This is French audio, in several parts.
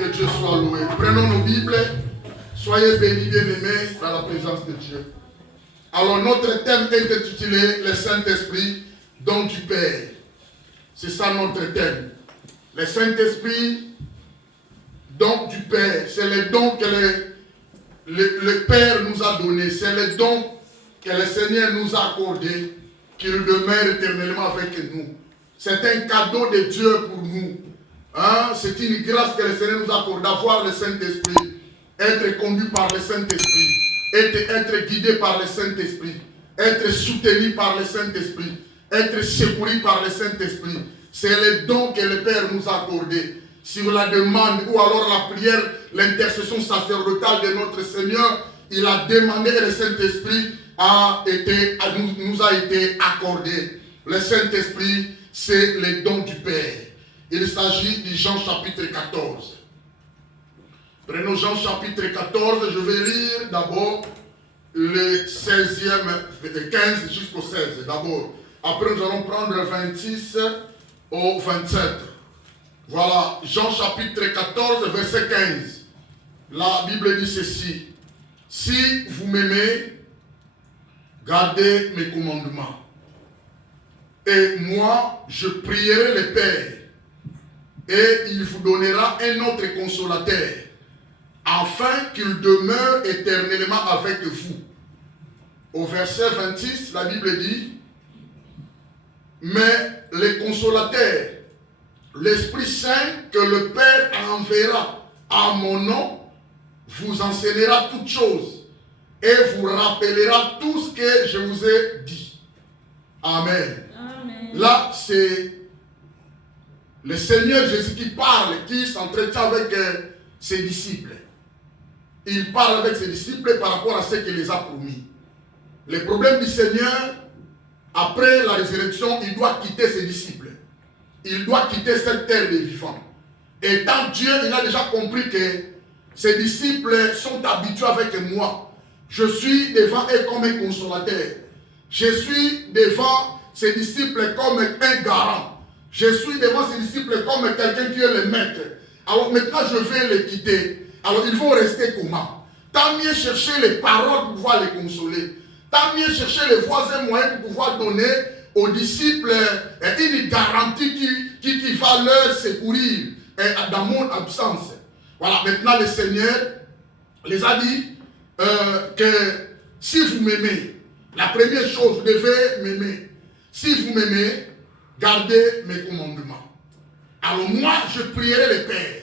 Que Dieu soit loué. Prenons nos Bibles. Soyez bénis, bien-aimés, dans la présence de Dieu. Alors, notre thème est intitulé le Saint-Esprit, don du Père. C'est ça notre thème. Le Saint-Esprit, don du Père. C'est le don que le Père nous a donné. C'est le don que le Seigneur nous a accordé, qu'il demeure éternellement avec nous. C'est un cadeau de Dieu pour nous. Hein? C'est une grâce que le Seigneur nous accorde d'avoir le Saint-Esprit, être conduit par le Saint-Esprit, être guidé par le Saint-Esprit, être soutenu par le Saint-Esprit, être secouru par le Saint-Esprit. C'est le don que le Père nous a accordé. Sur la demande ou alors la prière, l'intercession sacerdotale de notre Seigneur, il a demandé et le Saint-Esprit nous a été accordé. Le Saint-Esprit, c'est le don du Père. Il s'agit de Jean chapitre 14. Prenons Jean chapitre 14, je vais lire d'abord le 16e, 15 jusqu'au 16 d'abord. Après nous allons prendre le 26 au 27. Voilà, Jean chapitre 14, verset 15. La Bible dit ceci. Si vous m'aimez, gardez mes commandements. Et moi, je prierai le Père. Et il vous donnera un autre consolateur, afin qu'il demeure éternellement avec vous. Au verset 26, la Bible dit, mais le consolateur, l'Esprit Saint que le Père enverra à mon nom, vous enseignera toutes choses et vous rappellera tout ce que je vous ai dit. Amen. Amen. Là, c'est le Seigneur Jésus qui parle, qui s'entretient avec ses disciples. Il parle avec ses disciples par rapport à ce qu'il les a promis. Le problème du Seigneur, après la résurrection, il doit quitter ses disciples. Il doit quitter cette terre des vivants. Et tant Dieu, il a déjà compris que ses disciples sont habitués avec moi. Je suis devant eux comme un consolateur. Je suis devant ses disciples comme un garant. Je suis devant ses disciples comme quelqu'un qui est le maître. Alors maintenant, je vais les quitter. Alors ils vont rester comment? Tant mieux chercher les paroles pour pouvoir les consoler. Tant mieux chercher les voies et moyens pour pouvoir donner aux disciples une garantie qui va leur secourir dans mon absence. Voilà, maintenant le Seigneur les a dit que si vous m'aimez, la première chose, vous devez m'aimer. Si vous m'aimez, gardez mes commandements. Alors moi, je prierai le Père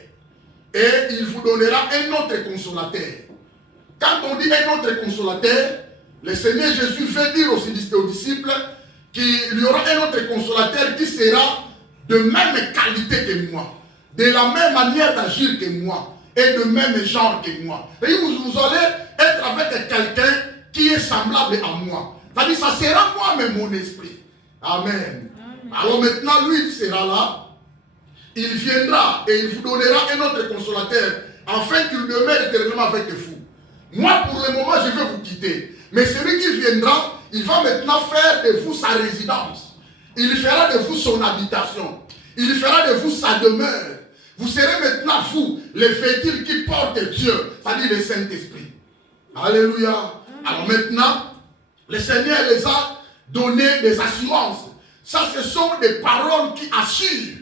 et il vous donnera un autre consolateur. Quand on dit un autre consolateur, le Seigneur Jésus veut dire aussi aux disciples qu'il y aura un autre consolateur qui sera de même qualité que moi, de la même manière d'agir que moi et de même genre que moi. Et vous allez être avec quelqu'un qui est semblable à moi. C'est-à-dire ça sera moi-même mon esprit. Amen. Alors maintenant, lui, il sera là. Il viendra et il vous donnera un autre consolateur afin qu'il demeure éternellement avec vous. Moi, pour le moment, je vais vous quitter. Mais celui qui viendra, il va maintenant faire de vous sa résidence. Il fera de vous son habitation. Il fera de vous sa demeure. Vous serez maintenant, vous, les véhicules qui portent Dieu, c'est-à-dire le Saint-Esprit. Alléluia. Alors maintenant, le Seigneur les a donné des assurances. Ça, ce sont des paroles qui assurent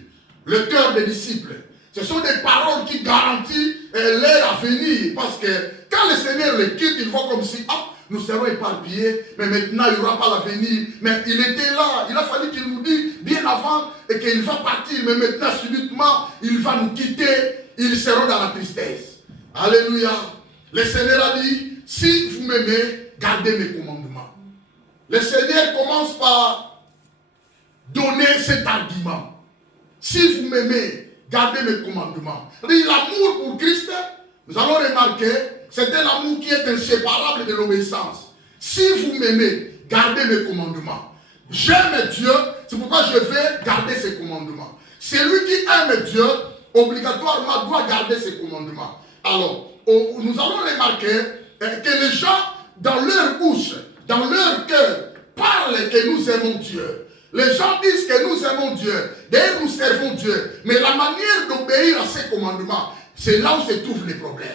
le cœur des disciples. Ce sont des paroles qui garantissent leur avenir. Parce que quand le Seigneur les quitte, ils vont comme si, nous serons éparpillés, mais maintenant il n'y aura pas l'avenir. Mais il était là, il a fallu qu'il nous dise bien avant et qu'il va partir. Mais maintenant, subitement, il va nous quitter, ils seront dans la tristesse. Alléluia. Le Seigneur a dit, si vous m'aimez, gardez mes commandements. Le Seigneur commence par donner cet argument. Si vous m'aimez, gardez mes commandements. L'amour pour Christ, nous allons remarquer, c'est un amour qui est inséparable de l'obéissance. Si vous m'aimez, gardez mes commandements. J'aime Dieu, c'est pourquoi je vais garder ses commandements. Celui qui aime Dieu, obligatoirement doit garder ses commandements. Alors, nous allons remarquer que les gens, dans leur bouche, dans leur cœur, parlent que nous aimons Dieu. Les gens disent que nous aimons Dieu, d'ailleurs nous servons Dieu. Mais la manière d'obéir à ses commandements, c'est là où se trouvent les problèmes.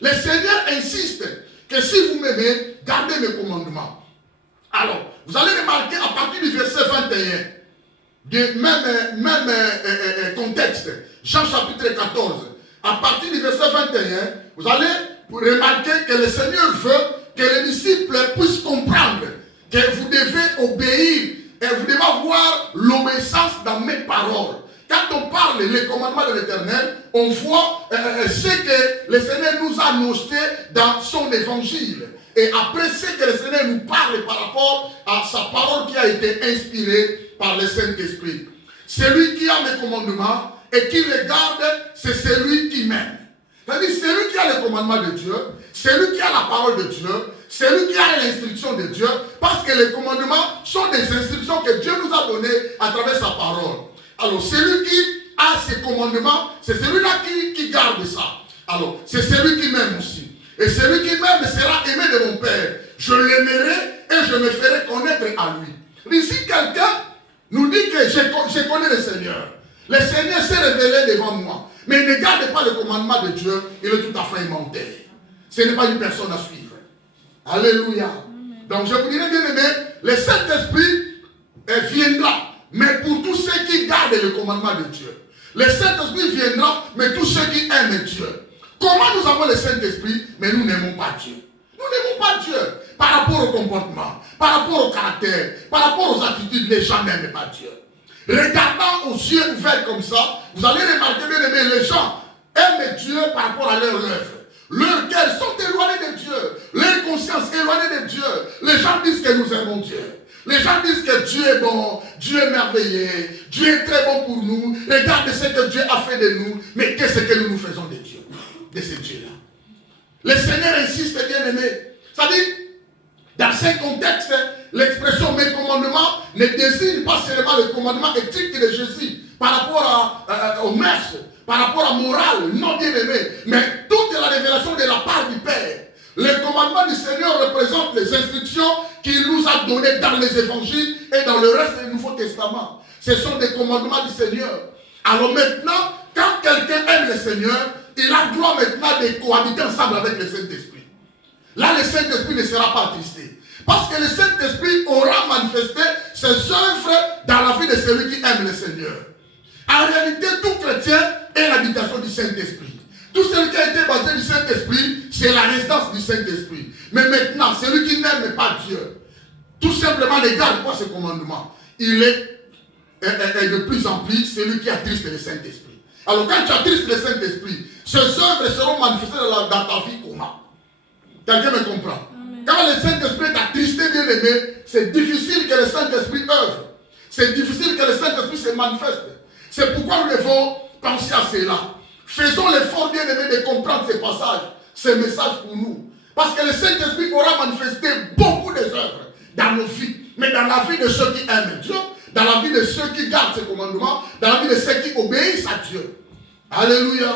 Le Seigneur insiste que si vous m'aimez, gardez mes commandements. Alors, vous allez remarquer à partir du verset 21, du même contexte, Jean chapitre 14, à partir du verset 21, vous allez remarquer que le Seigneur veut que les disciples puissent comprendre que vous devez obéir et vous devez avoir l'obéissance dans mes paroles. Quand on parle les commandements de l'Éternel, on voit ce que le Seigneur nous a annoncé dans son évangile. Et après ce que le Seigneur nous parle par rapport à sa parole qui a été inspirée par le Saint-Esprit. Celui qui a mes commandements et qui les garde, c'est celui qui m'aime. C'est-à-dire celui qui a les commandements de Dieu, celui qui a la parole de Dieu, celui qui a l'instruction de Dieu, parce que les commandements sont des instructions que Dieu nous a données à travers sa parole. Alors, celui qui a ces commandements, c'est celui-là qui garde ça. Alors, c'est celui qui m'aime aussi. Et celui qui m'aime sera aimé de mon Père. Je l'aimerai et je me ferai connaître à lui. Ici, quelqu'un nous dit que je connais le Seigneur. Le Seigneur s'est révélé devant moi. Mais il ne garde pas le commandement de Dieu. Il est tout à fait inventé. Ce n'est pas une personne à suivre. Alléluia. Donc, je vous dirais bien aimé, le Saint-Esprit viendra. Mais pour tous ceux qui gardent le commandement de Dieu. Le Saint-Esprit viendra, mais tous ceux qui aiment Dieu. Comment nous avons le Saint-Esprit, mais nous n'aimons pas Dieu. Nous n'aimons pas Dieu. Par rapport au comportement, par rapport au caractère, par rapport aux attitudes, les gens n'aiment pas Dieu. Regardant aux yeux ouverts comme ça, vous allez remarquer bien aimé, les gens aiment Dieu par rapport à leur œuvre. Leurs cœurs sont éloignés de Dieu. Leur conscience est éloignée de Dieu. Les gens disent que nous aimons Dieu. Les gens disent que Dieu est bon, Dieu est merveilleux, Dieu est très bon pour nous. Regarde ce que Dieu a fait de nous. Mais qu'est-ce que nous faisons de Dieu, de ce Dieu-là? Le Seigneur insiste, bien aimé. C'est-à-dire, dans ce contexte, l'expression mes commandements ne désigne pas seulement le commandement éthique de Jésus par rapport aux mœurs, par rapport à la morale, non bien aimé, mais toute la révélation de la part du Père. Les commandements du Seigneur représentent les instructions qu'il nous a données dans les évangiles et dans le reste du Nouveau Testament. Ce sont des commandements du Seigneur. Alors maintenant, quand quelqu'un aime le Seigneur, il a droit maintenant de cohabiter ensemble avec le Saint-Esprit. Là, le Saint-Esprit ne sera pas attristé. Parce que le Saint-Esprit aura manifesté ses œuvres dans la vie de celui qui aime le Seigneur. En réalité, tout chrétien est l'habitation du Saint-Esprit. Tout celui qui a été baptisé du Saint-Esprit, c'est la résidence du Saint-Esprit. Mais maintenant, celui qui n'aime pas Dieu, tout simplement ne garde pas ses commandements. Il est de plus en plus celui qui attriste le Saint-Esprit. Alors quand tu attristes le Saint-Esprit, ces œuvres seront manifestées dans ta vie comment? Quelqu'un me comprend? Amen. Quand le Saint-Esprit est attristé, bien aimé, c'est difficile que le Saint-Esprit œuvre. C'est difficile que le Saint-Esprit se manifeste. C'est pourquoi nous devons penser à cela. Faisons l'effort, bien aimé, de comprendre ces passages, ces messages pour nous. Parce que le Saint-Esprit aura manifesté beaucoup d'œuvres dans nos vies. Mais dans la vie de ceux qui aiment Dieu, dans la vie de ceux qui gardent ses commandements, dans la vie de ceux qui obéissent à Dieu. Alléluia.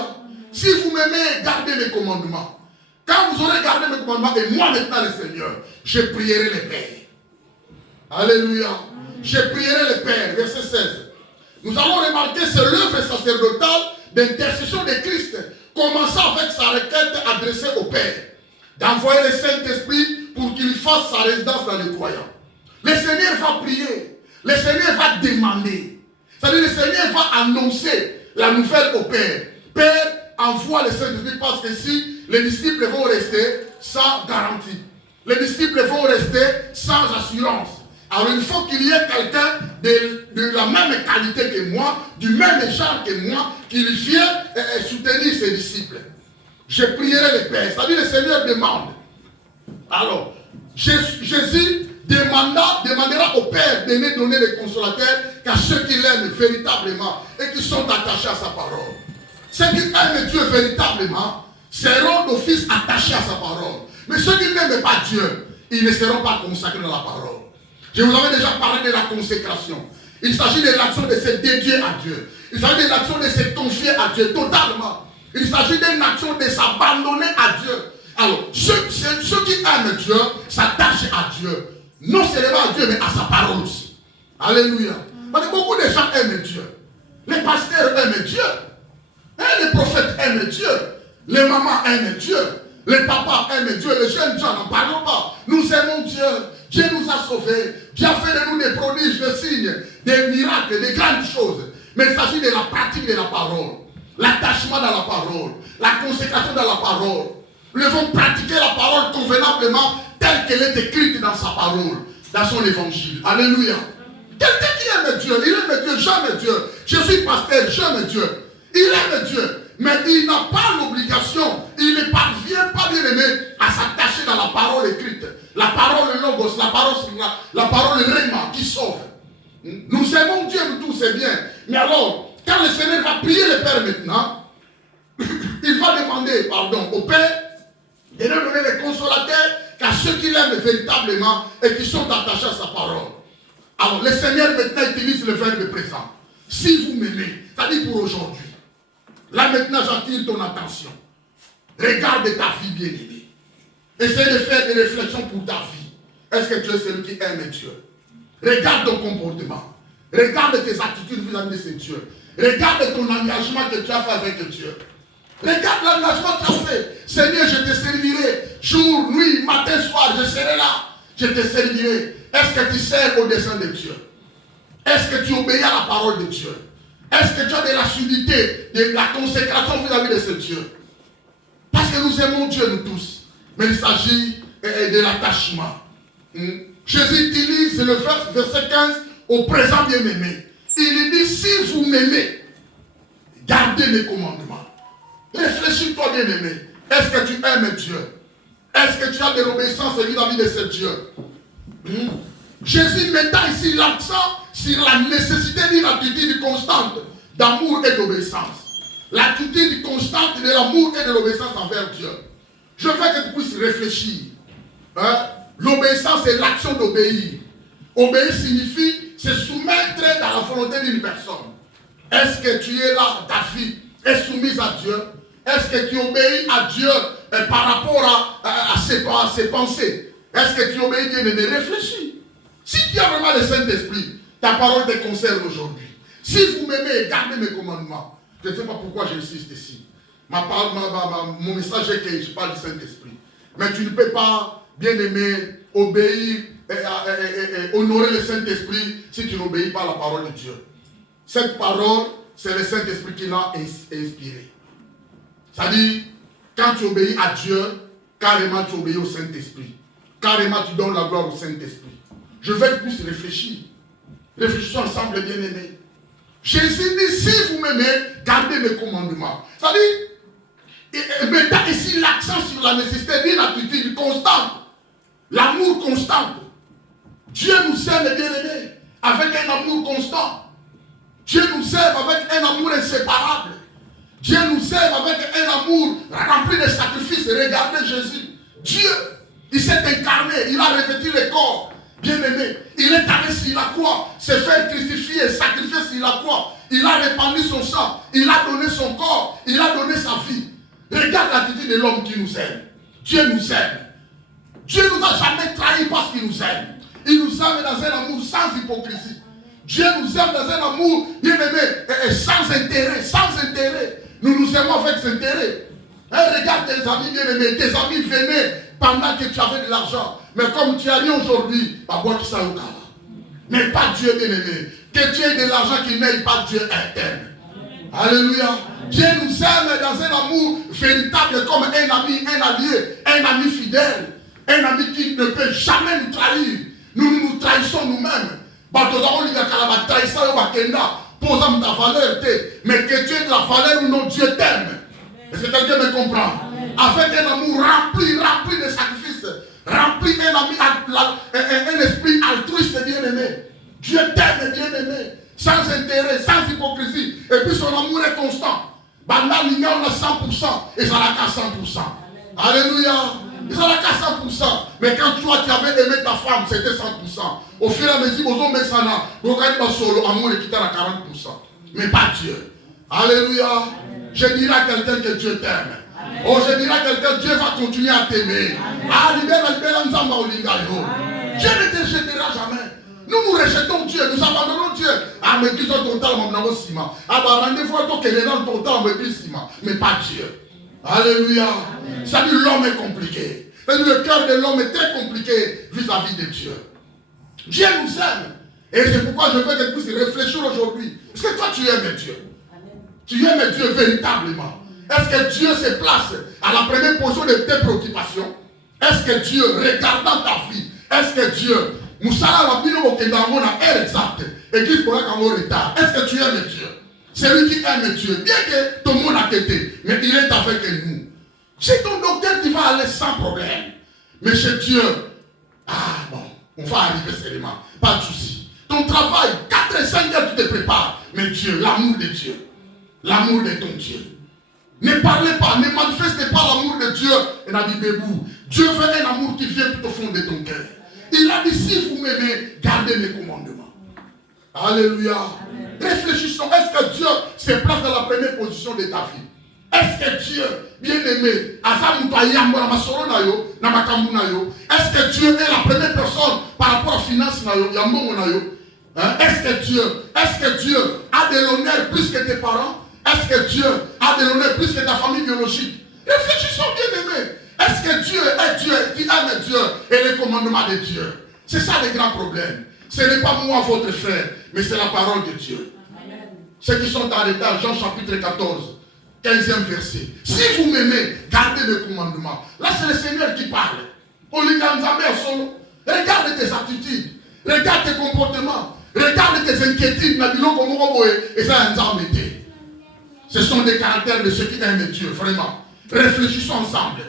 Si vous m'aimez, gardez mes commandements. Quand vous aurez gardé mes commandements, et moi maintenant le Seigneur, je prierai le Père. Alléluia. Je prierai le Père. Verset 16. Nous allons remarquer c'est l'œuvre sacerdotale d'intercession de Christ, commençant avec sa requête adressée au Père, d'envoyer le Saint-Esprit pour qu'il fasse sa résidence dans les croyants. Le Seigneur va prier, le Seigneur va demander, c'est-à-dire le Seigneur va annoncer la nouvelle au Père. Père, envoie le Saint-Esprit parce que si les disciples vont rester sans garantie, les disciples vont rester sans assurance. Alors il faut qu'il y ait quelqu'un de la même qualité que moi, du même genre que moi, qui vienne soutenir ses disciples. Je prierai le Père. C'est-à-dire le Seigneur demande. Alors, Jésus demandera au Père de ne donner le consolateur qu'à ceux qui l'aiment véritablement et qui sont attachés à sa parole. Ceux qui aiment Dieu véritablement seront d'office attachés à sa parole. Mais ceux qui n'aiment pas Dieu, ils ne seront pas consacrés dans la parole. Je vous avais déjà parlé de la consécration. Il s'agit de l'action de se dédier à Dieu. Il s'agit de l'action de se confier à Dieu totalement. Il s'agit d'une action de s'abandonner à Dieu. Alors, ceux qui aiment Dieu s'attachent à Dieu. Non seulement à Dieu, mais à sa parole aussi. Alléluia. Parce que beaucoup de gens aiment Dieu. Les pasteurs aiment Dieu. Les prophètes aiment Dieu. Les mamans aiment Dieu. Les papas aiment Dieu. Les jeunes gens, n'en parlons pas. Nous aimons Dieu. Dieu nous a sauvés. Dieu a fait de nous des prodiges, des signes, des miracles, des grandes choses. Mais il s'agit de la pratique de la parole. L'attachement dans la parole. La consécration dans la parole. Nous devons pratiquer la parole convenablement telle qu'elle est écrite dans sa parole, dans son évangile. Alléluia. Quelqu'un qui aime Dieu, il aime Dieu, j'aime Dieu. Je suis pasteur, j'aime Dieu. Il aime Dieu, mais il n'a pas l'obligation, il ne parvient pas, bien aimé, à s'attacher dans la parole écrite. La parole logos, la parole rhéma qui sauve. Nous aimons Dieu, nous tous, c'est bien. Mais alors, quand le Seigneur va prier le Père maintenant, il va demander pardon au Père de leur donner les consolateurs qu'à ceux qui l'aiment véritablement et qui sont attachés à sa parole. Alors, le Seigneur maintenant utilise le verbe présent. Si vous m'aimez, c'est-à-dire pour aujourd'hui. Là maintenant, j'attire ton attention. Regarde ta vie bien-aimée. Essaye de faire des réflexions pour ta vie. Est-ce que tu es celui qui aime Dieu? Regarde ton comportement. Regarde tes attitudes vis-à-vis de ce Dieu. Regarde ton engagement que tu as fait avec Dieu. Regarde l'engagement que tu as fait. Seigneur, je te servirai. Jour, nuit, matin, soir, je serai là. Je te servirai. Est-ce que tu sers au dessein de Dieu? Est-ce que tu obéis à la parole de Dieu? Est-ce que tu as de la solidité, de la consécration vis-à-vis de ce Dieu? Parce que nous aimons Dieu, nous tous. Mais il s'agit de l'attachement. Jésus utilise le verset 15 au présent bien-aimé. Il dit, si vous m'aimez, gardez mes commandements. Réfléchis-toi bien-aimé. Est-ce que tu aimes Dieu? Est-ce que tu as de l'obéissance vis-à-vis de ce Dieu? Jésus mettant ici l'accent sur la nécessité d'une attitude constante d'amour et d'obéissance. L'attitude constante de l'amour et de l'obéissance envers Dieu. Je veux que tu puisses réfléchir. L'obéissance est l'action d'obéir. Obéir signifie se soumettre dans la volonté d'une personne. Est-ce que tu es là, ta vie est soumise à Dieu? Est-ce que tu obéis à Dieu par rapport à ses pensées? Est-ce que tu obéis bien aimé? Réfléchis. Si tu as vraiment le Saint-Esprit, ta parole te concerne aujourd'hui. Si vous m'aimez, gardez mes commandements. Je ne sais pas pourquoi j'insiste ici. Mon message est que je parle du Saint-Esprit. Mais tu ne peux pas, bien aimé, obéir, honorer le Saint-Esprit si tu n'obéis pas à la parole de Dieu. Cette parole, c'est le Saint-Esprit qui l'a inspirée. C'est-à-dire, quand tu obéis à Dieu, carrément tu obéis au Saint-Esprit. Carrément tu donnes la gloire au Saint-Esprit. Je vais plus réfléchir. Réfléchissons ensemble, bien-aimés. Jésus dit, si vous m'aimez, gardez mes commandements. C'est-à-dire, mettant ici l'accent sur la nécessité d'une attitude constante. L'amour constant. Dieu nous aime, bien-aimés, avec un amour constant. Dieu nous aime avec un amour inséparable. Dieu nous aime avec un amour rempli de sacrifices. Regardez Jésus. Dieu, il s'est incarné, il a revêtu le corps. Bien-aimé, il est allé sur la croix, s'est fait crucifier, sacrifier sur la croix. Il a répandu son sang, il a donné son corps, il a donné sa vie. Regarde l'attitude de l'homme qui nous aime. Dieu nous aime. Dieu ne nous a jamais trahis parce qu'il nous aime. Il nous aime dans un amour sans hypocrisie. Dieu nous aime dans un amour, bien-aimé, sans intérêt, sans intérêt. Nous nous aimons avec intérêt. Regarde tes amis bien-aimés, tes amis venaient pendant que tu avais de l'argent. Mais comme tu as rien aujourd'hui, mais pas Dieu bien-aimé. Que tu aies de l'argent qui n'aille pas Dieu interne. Alléluia. Dieu nous aime dans un amour véritable comme un ami, un allié, un ami fidèle. Un ami qui ne peut jamais nous trahir. Nous nous trahissons nous-mêmes. Posons ta valeur, mais que tu aies de la valeur ou non, Dieu t'aime. Est-ce que quelqu'un me comprend? Avec un amour rempli de sacrifices, rempli un esprit altruiste bien-aimé. Dieu t'aime bien-aimé, sans intérêt, sans hypocrisie. Et puis son amour est constant. Banda l'ignorent 100% et ça l'a qu'à 100%. Alléluia. Ils sont là qu'à 100%. Mais quand toi tu avais aimé ta femme, c'était 100%. Au fur et à mesure, vous avez ça là. Vous avez pas solo, amour est quitté à 40%. Mais pas Dieu. Alléluia. Je dirai à quelqu'un que Dieu t'aime. Oh, je dirai à quelqu'un, Dieu va continuer à t'aimer. Ah, libère Nzamba Olingayo. Dieu ne te jettera jamais. Nous rejetons Dieu, nous abandonnons Dieu. Ah, mais qui sont total, mon ciment. Ah, bah, rendez-vous à toi, qu'elle est dans le total, mais ciment. Mais pas Dieu. Alléluia. Ça dit, l'homme est compliqué. Ça dit, le cœur de l'homme est très compliqué vis-à-vis de Dieu. Dieu nous aime. Et c'est pourquoi je veux que tu puisses réfléchir aujourd'hui. Est-ce que toi, tu aimes Dieu? Tu aimes Dieu véritablement? Est-ce que Dieu se place à la première position de tes préoccupations? Est-ce que Dieu, regardant ta vie, est-ce que Dieu, Moussala Wabino Okendamon a air exact, église pour un retard, est-ce que tu aimes Dieu? C'est lui qui aime Dieu, bien que tout le monde a quitté, mais il est avec nous. Chez ton docteur, tu vas aller sans problème. Mais chez Dieu, ah bon, on va arriver seulement, pas de souci. Ton travail, 4 et 5 heures, tu te prépares. Mais Dieu, l'amour de Dieu, l'amour de ton Dieu. Ne parlez pas, ne manifestez pas l'amour de Dieu. Il a dit, Bébou, Dieu veut un amour qui vient tout au fond de ton cœur. Il a dit, si vous m'aimez, gardez mes commandements. Alléluia. Amen. Réfléchissons, est-ce que Dieu se place dans la première position de ta vie? Est-ce que Dieu, bien-aimé, est-ce que Dieu est la première personne par rapport aux finances? Est-ce que Dieu a de l'honneur plus que tes parents? Est-ce que Dieu a de l'honneur plus que ta famille biologique? Réfléchissons, bien-aimés. Est-ce que Dieu est Dieu, tu aimes Dieu et les commandements de Dieu? C'est ça le grand problème. Ce n'est pas moi, votre frère, mais c'est la parole de Dieu. Amen. Ceux qui sont en retard, Jean chapitre 14, 15e verset. Si vous m'aimez, gardez mes commandements. Là, c'est le Seigneur qui parle. Regarde tes attitudes, regarde tes comportements, regarde tes inquiétudes. Et ça, ce sont des caractères de ceux qui aiment Dieu, vraiment. Réfléchissons ensemble.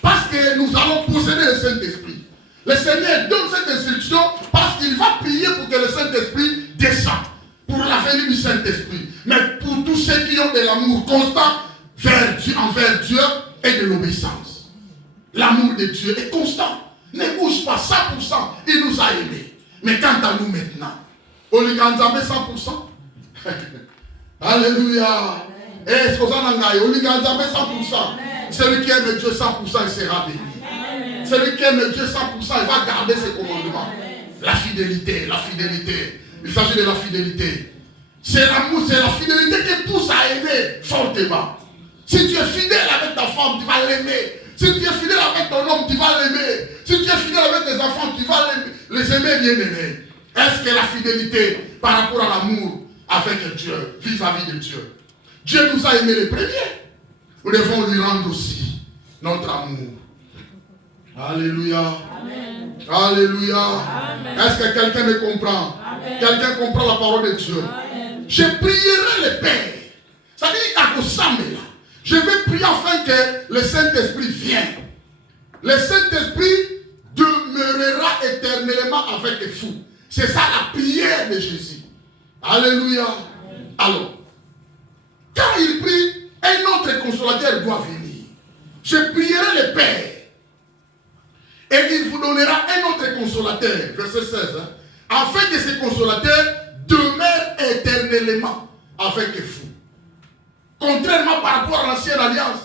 Parce que nous allons posséder le Saint-Esprit. Le Seigneur donne cette instruction parce qu'il va prier pour que le Saint-Esprit descende. Pour la venue du Saint-Esprit. Mais pour tous ceux qui ont de l'amour constant envers Dieu et de l'obéissance. L'amour de Dieu est constant. Ne bouge pas 100%. Il nous a aimés. Mais quant à nous maintenant, on lui a 100%. Alléluia. Et ce qu'on a on lui a 100%. Celui qui aime Dieu 100%, il sera béni. Celui qui aime Dieu 100%, il va garder ses commandements. La fidélité, la fidélité. Il s'agit de la fidélité. C'est l'amour, c'est la fidélité qui pousse à aimer fortement. Si tu es fidèle avec ta femme, tu vas l'aimer. Si tu es fidèle avec ton homme, tu vas l'aimer. Si tu es fidèle avec tes enfants, tu vas les aimer bien aimés. Est-ce que la fidélité par rapport à l'amour avec Dieu, vis-à-vis de Dieu? Dieu nous a aimés les premiers. Nous devons lui rendre aussi notre amour. Alléluia. Amen. Alléluia. Est-ce que quelqu'un me comprend? Amen. Quelqu'un comprend la parole de Dieu? Amen. Je prierai le Père. Ça dit à Kosamela. Je vais prier afin que le Saint-Esprit vienne. Le Saint-Esprit demeurera éternellement avec les fous. C'est ça la prière de Jésus. Alléluia. Amen. Alors, quand il prie, un autre consolateur doit venir. Je prierai le Père. Et il vous donnera un autre consolateur, verset 16, afin que ce consolateur demeure éternellement avec vous. Contrairement par rapport à l'ancienne alliance,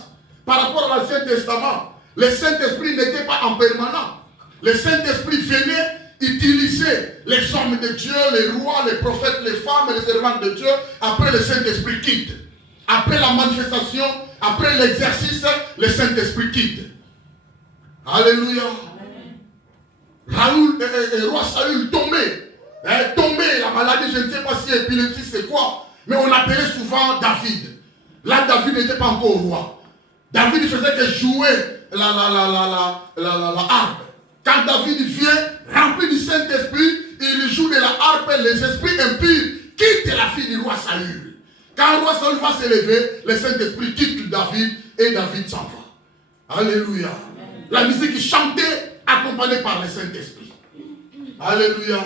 par rapport à l'Ancien Testament, le Saint-Esprit n'était pas en permanent. Le Saint-Esprit venait utiliser les hommes de Dieu, les rois, les prophètes, les femmes et les servantes de Dieu. Après, le Saint-Esprit quitte. Après la manifestation, après l'exercice, le Saint-Esprit quitte. Alléluia. Roi Saül tombé, la maladie, je ne sais pas si épilepsie c'est quoi, mais on l'appelait souvent David. Là, David n'était pas encore roi. David faisait que jouer la harpe. Quand David vient, rempli du Saint-Esprit, il joue de la harpe, les esprits impurs quittent la fille du roi Saül. Quand le roi Saül va se lever, le Saint-Esprit quitte David et David s'en va. Alléluia. La musique chantée, accompagné par le Saint-Esprit. Alléluia.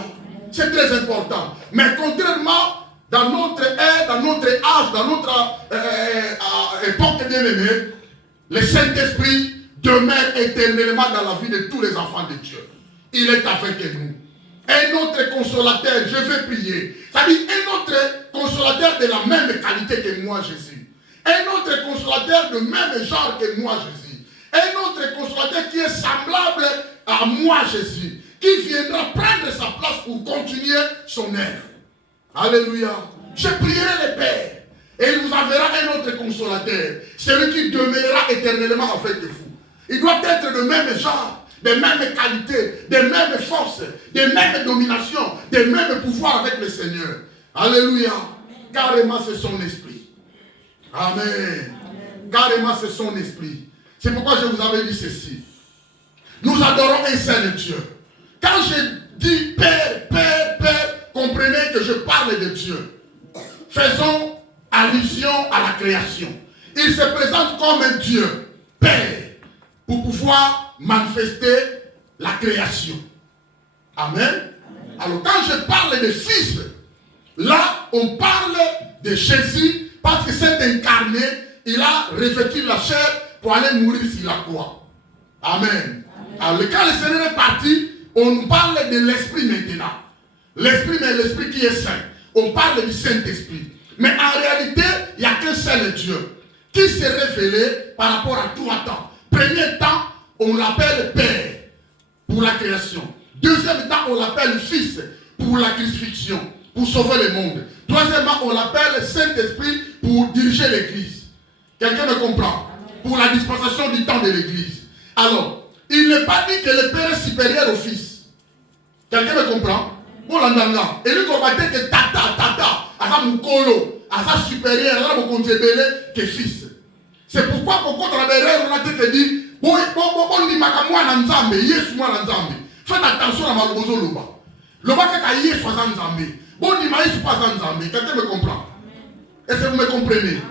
C'est très important. Mais contrairement, dans notre ère, dans notre âge, dans notre époque bien-aimée, le Saint-Esprit demeure éternellement dans la vie de tous les enfants de Dieu. Il est avec nous. Un autre consolateur, je vais prier. C'est-à-dire un autre consolateur de la même qualité que moi, Jésus. Un autre consolateur de même genre que moi, Jésus. Un autre consolateur qui est semblable à moi, Jésus. qui viendra prendre sa place pour continuer son œuvre. Alléluia. Je prierai le Père et il vous enverra un autre consolateur, celui qui demeurera éternellement avec vous. Il doit être de même genre, des mêmes qualités, des mêmes forces, des mêmes dominations, des mêmes pouvoirs avec le Seigneur. Alléluia. Carrément, c'est son esprit. Amen. Carrément, c'est son esprit. C'est pourquoi je vous avais dit ceci. Nous adorons un seul Dieu. Quand je dis Père, Père, Père, comprenez que je parle de Dieu. Faisons allusion à la création. Il se présente comme un Dieu, Père, pour pouvoir manifester la création. Amen. Alors quand je parle de Fils, là on parle de Jésus parce que c'est incarné, il a revêtu la chair pour aller mourir sur la croix. Amen. Alors quand le Seigneur est parti, on parle de l'Esprit maintenant. L'Esprit, mais l'Esprit qui est saint. On parle du Saint-Esprit. Mais en réalité, il n'y a qu'un seul Dieu qui s'est révélé par rapport à 3 temps. Premier temps, on l'appelle Père pour la création. Deuxième temps, on l'appelle Fils pour la crucifixion, pour sauver le monde. Troisièmement, on l'appelle Saint-Esprit pour diriger l'Église. Quelqu'un me comprend? Pour la dispensation du temps de l'Église. Alors, il n'est pas dit que le Père est supérieur au Fils. Quelqu'un me comprend? Pour l'endamnant. Et lui, on va dire que tata, à Moukolo, à sa supérieure, à mon conjébélé, que Fils. C'est pourquoi, quand on a dit, faites attention à ma lobozo loba. Loba que Yesu soit Nzambe. Bon, ni maïs pas Nzambe. Quelqu'un me comprend? Est-ce que vous me comprenez?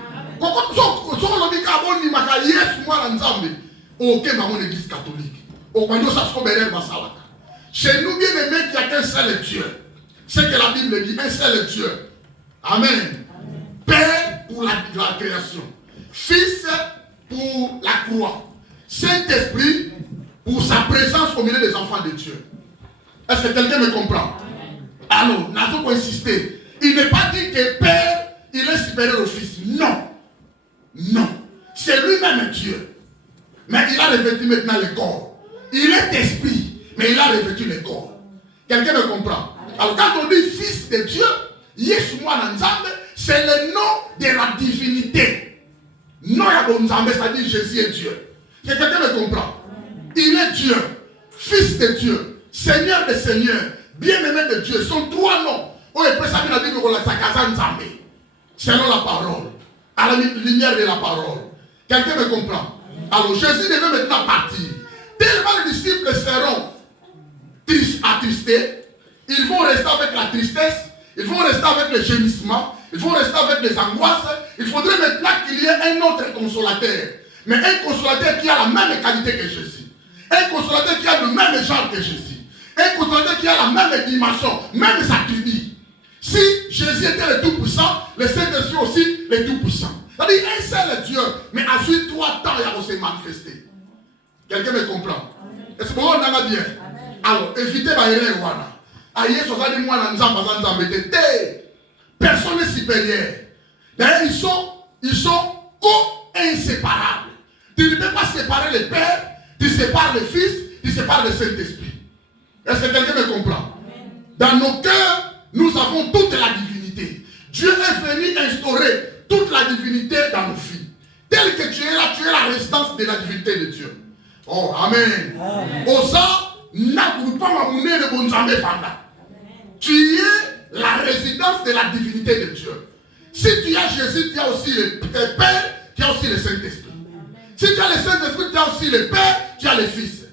Quand on dit que ni maka Yesu moi Nzambe. Ok, ma mon église catholique. Au Kando ça se combine Basalaka. Chez nous, bien aimé, il n'y a qu'un seul Dieu. C'est que la Bible dit, un seul Dieu. Amen. Père pour la création. Fils pour la croix. Saint-Esprit pour sa présence au milieu des enfants de Dieu. Est-ce que quelqu'un me comprend? Alors, nous avons insisté. Il n'est pas dit que Père, il est supérieur au Fils. Non. Non. C'est lui-même Dieu. Mais il a revêtu maintenant le corps. Il est esprit, mais il a revêtu le corps. Quelqu'un me comprend? Alors, quand on dit Fils de Dieu, Yeshua Nzambe, c'est le nom de la divinité. Non, Nzambe, c'est-à-dire Jésus est Dieu. Quelqu'un me comprend? Il est Dieu, Fils de Dieu, Seigneur des Seigneurs, bien-aimé de Dieu. Ce sont 3 noms. Selon la parole, à la lumière de la parole. Quelqu'un me comprend? Alors Jésus devait maintenant partir. Tellement les disciples seront attristés, ils vont rester avec la tristesse, ils vont rester avec le gémissement, ils vont rester avec les angoisses. Il faudrait maintenant qu'il y ait un autre consolateur. Mais un consolateur qui a la même qualité que Jésus. Un consolateur qui a le même genre que Jésus. Un consolateur qui a la même dimension, même sa tribu. Si Jésus était le Tout-Puissant, le Saint-Esprit aussi le Tout-Puissant. C'est-à-dire un seul Dieu, mais à suite 3 temps, il a aussi manifesté. Quelqu'un me comprend? Est-ce que vous avez bien? Alors, évitez les wana. Aïe, soixante moi dans Nzamba, personne n'est supérieur. D'ailleurs, ils sont co-inséparables. Tu ne peux pas séparer le Père, tu sépares le Fils, tu sépares le Saint-Esprit. Est-ce que quelqu'un me comprend? Dans nos cœurs, nous avons toute la divinité. Dieu est venu instaurer toute la divinité dans nos vies. Tel que tu es là, tu es la résidence de la divinité de Dieu. Oh, Amen. Osa, tu es la résidence de la divinité de Dieu. Si tu as Jésus, tu as aussi le Père, tu as aussi le Saint-Esprit. Si tu as le Saint-Esprit, tu as aussi le Père, tu as le Fils.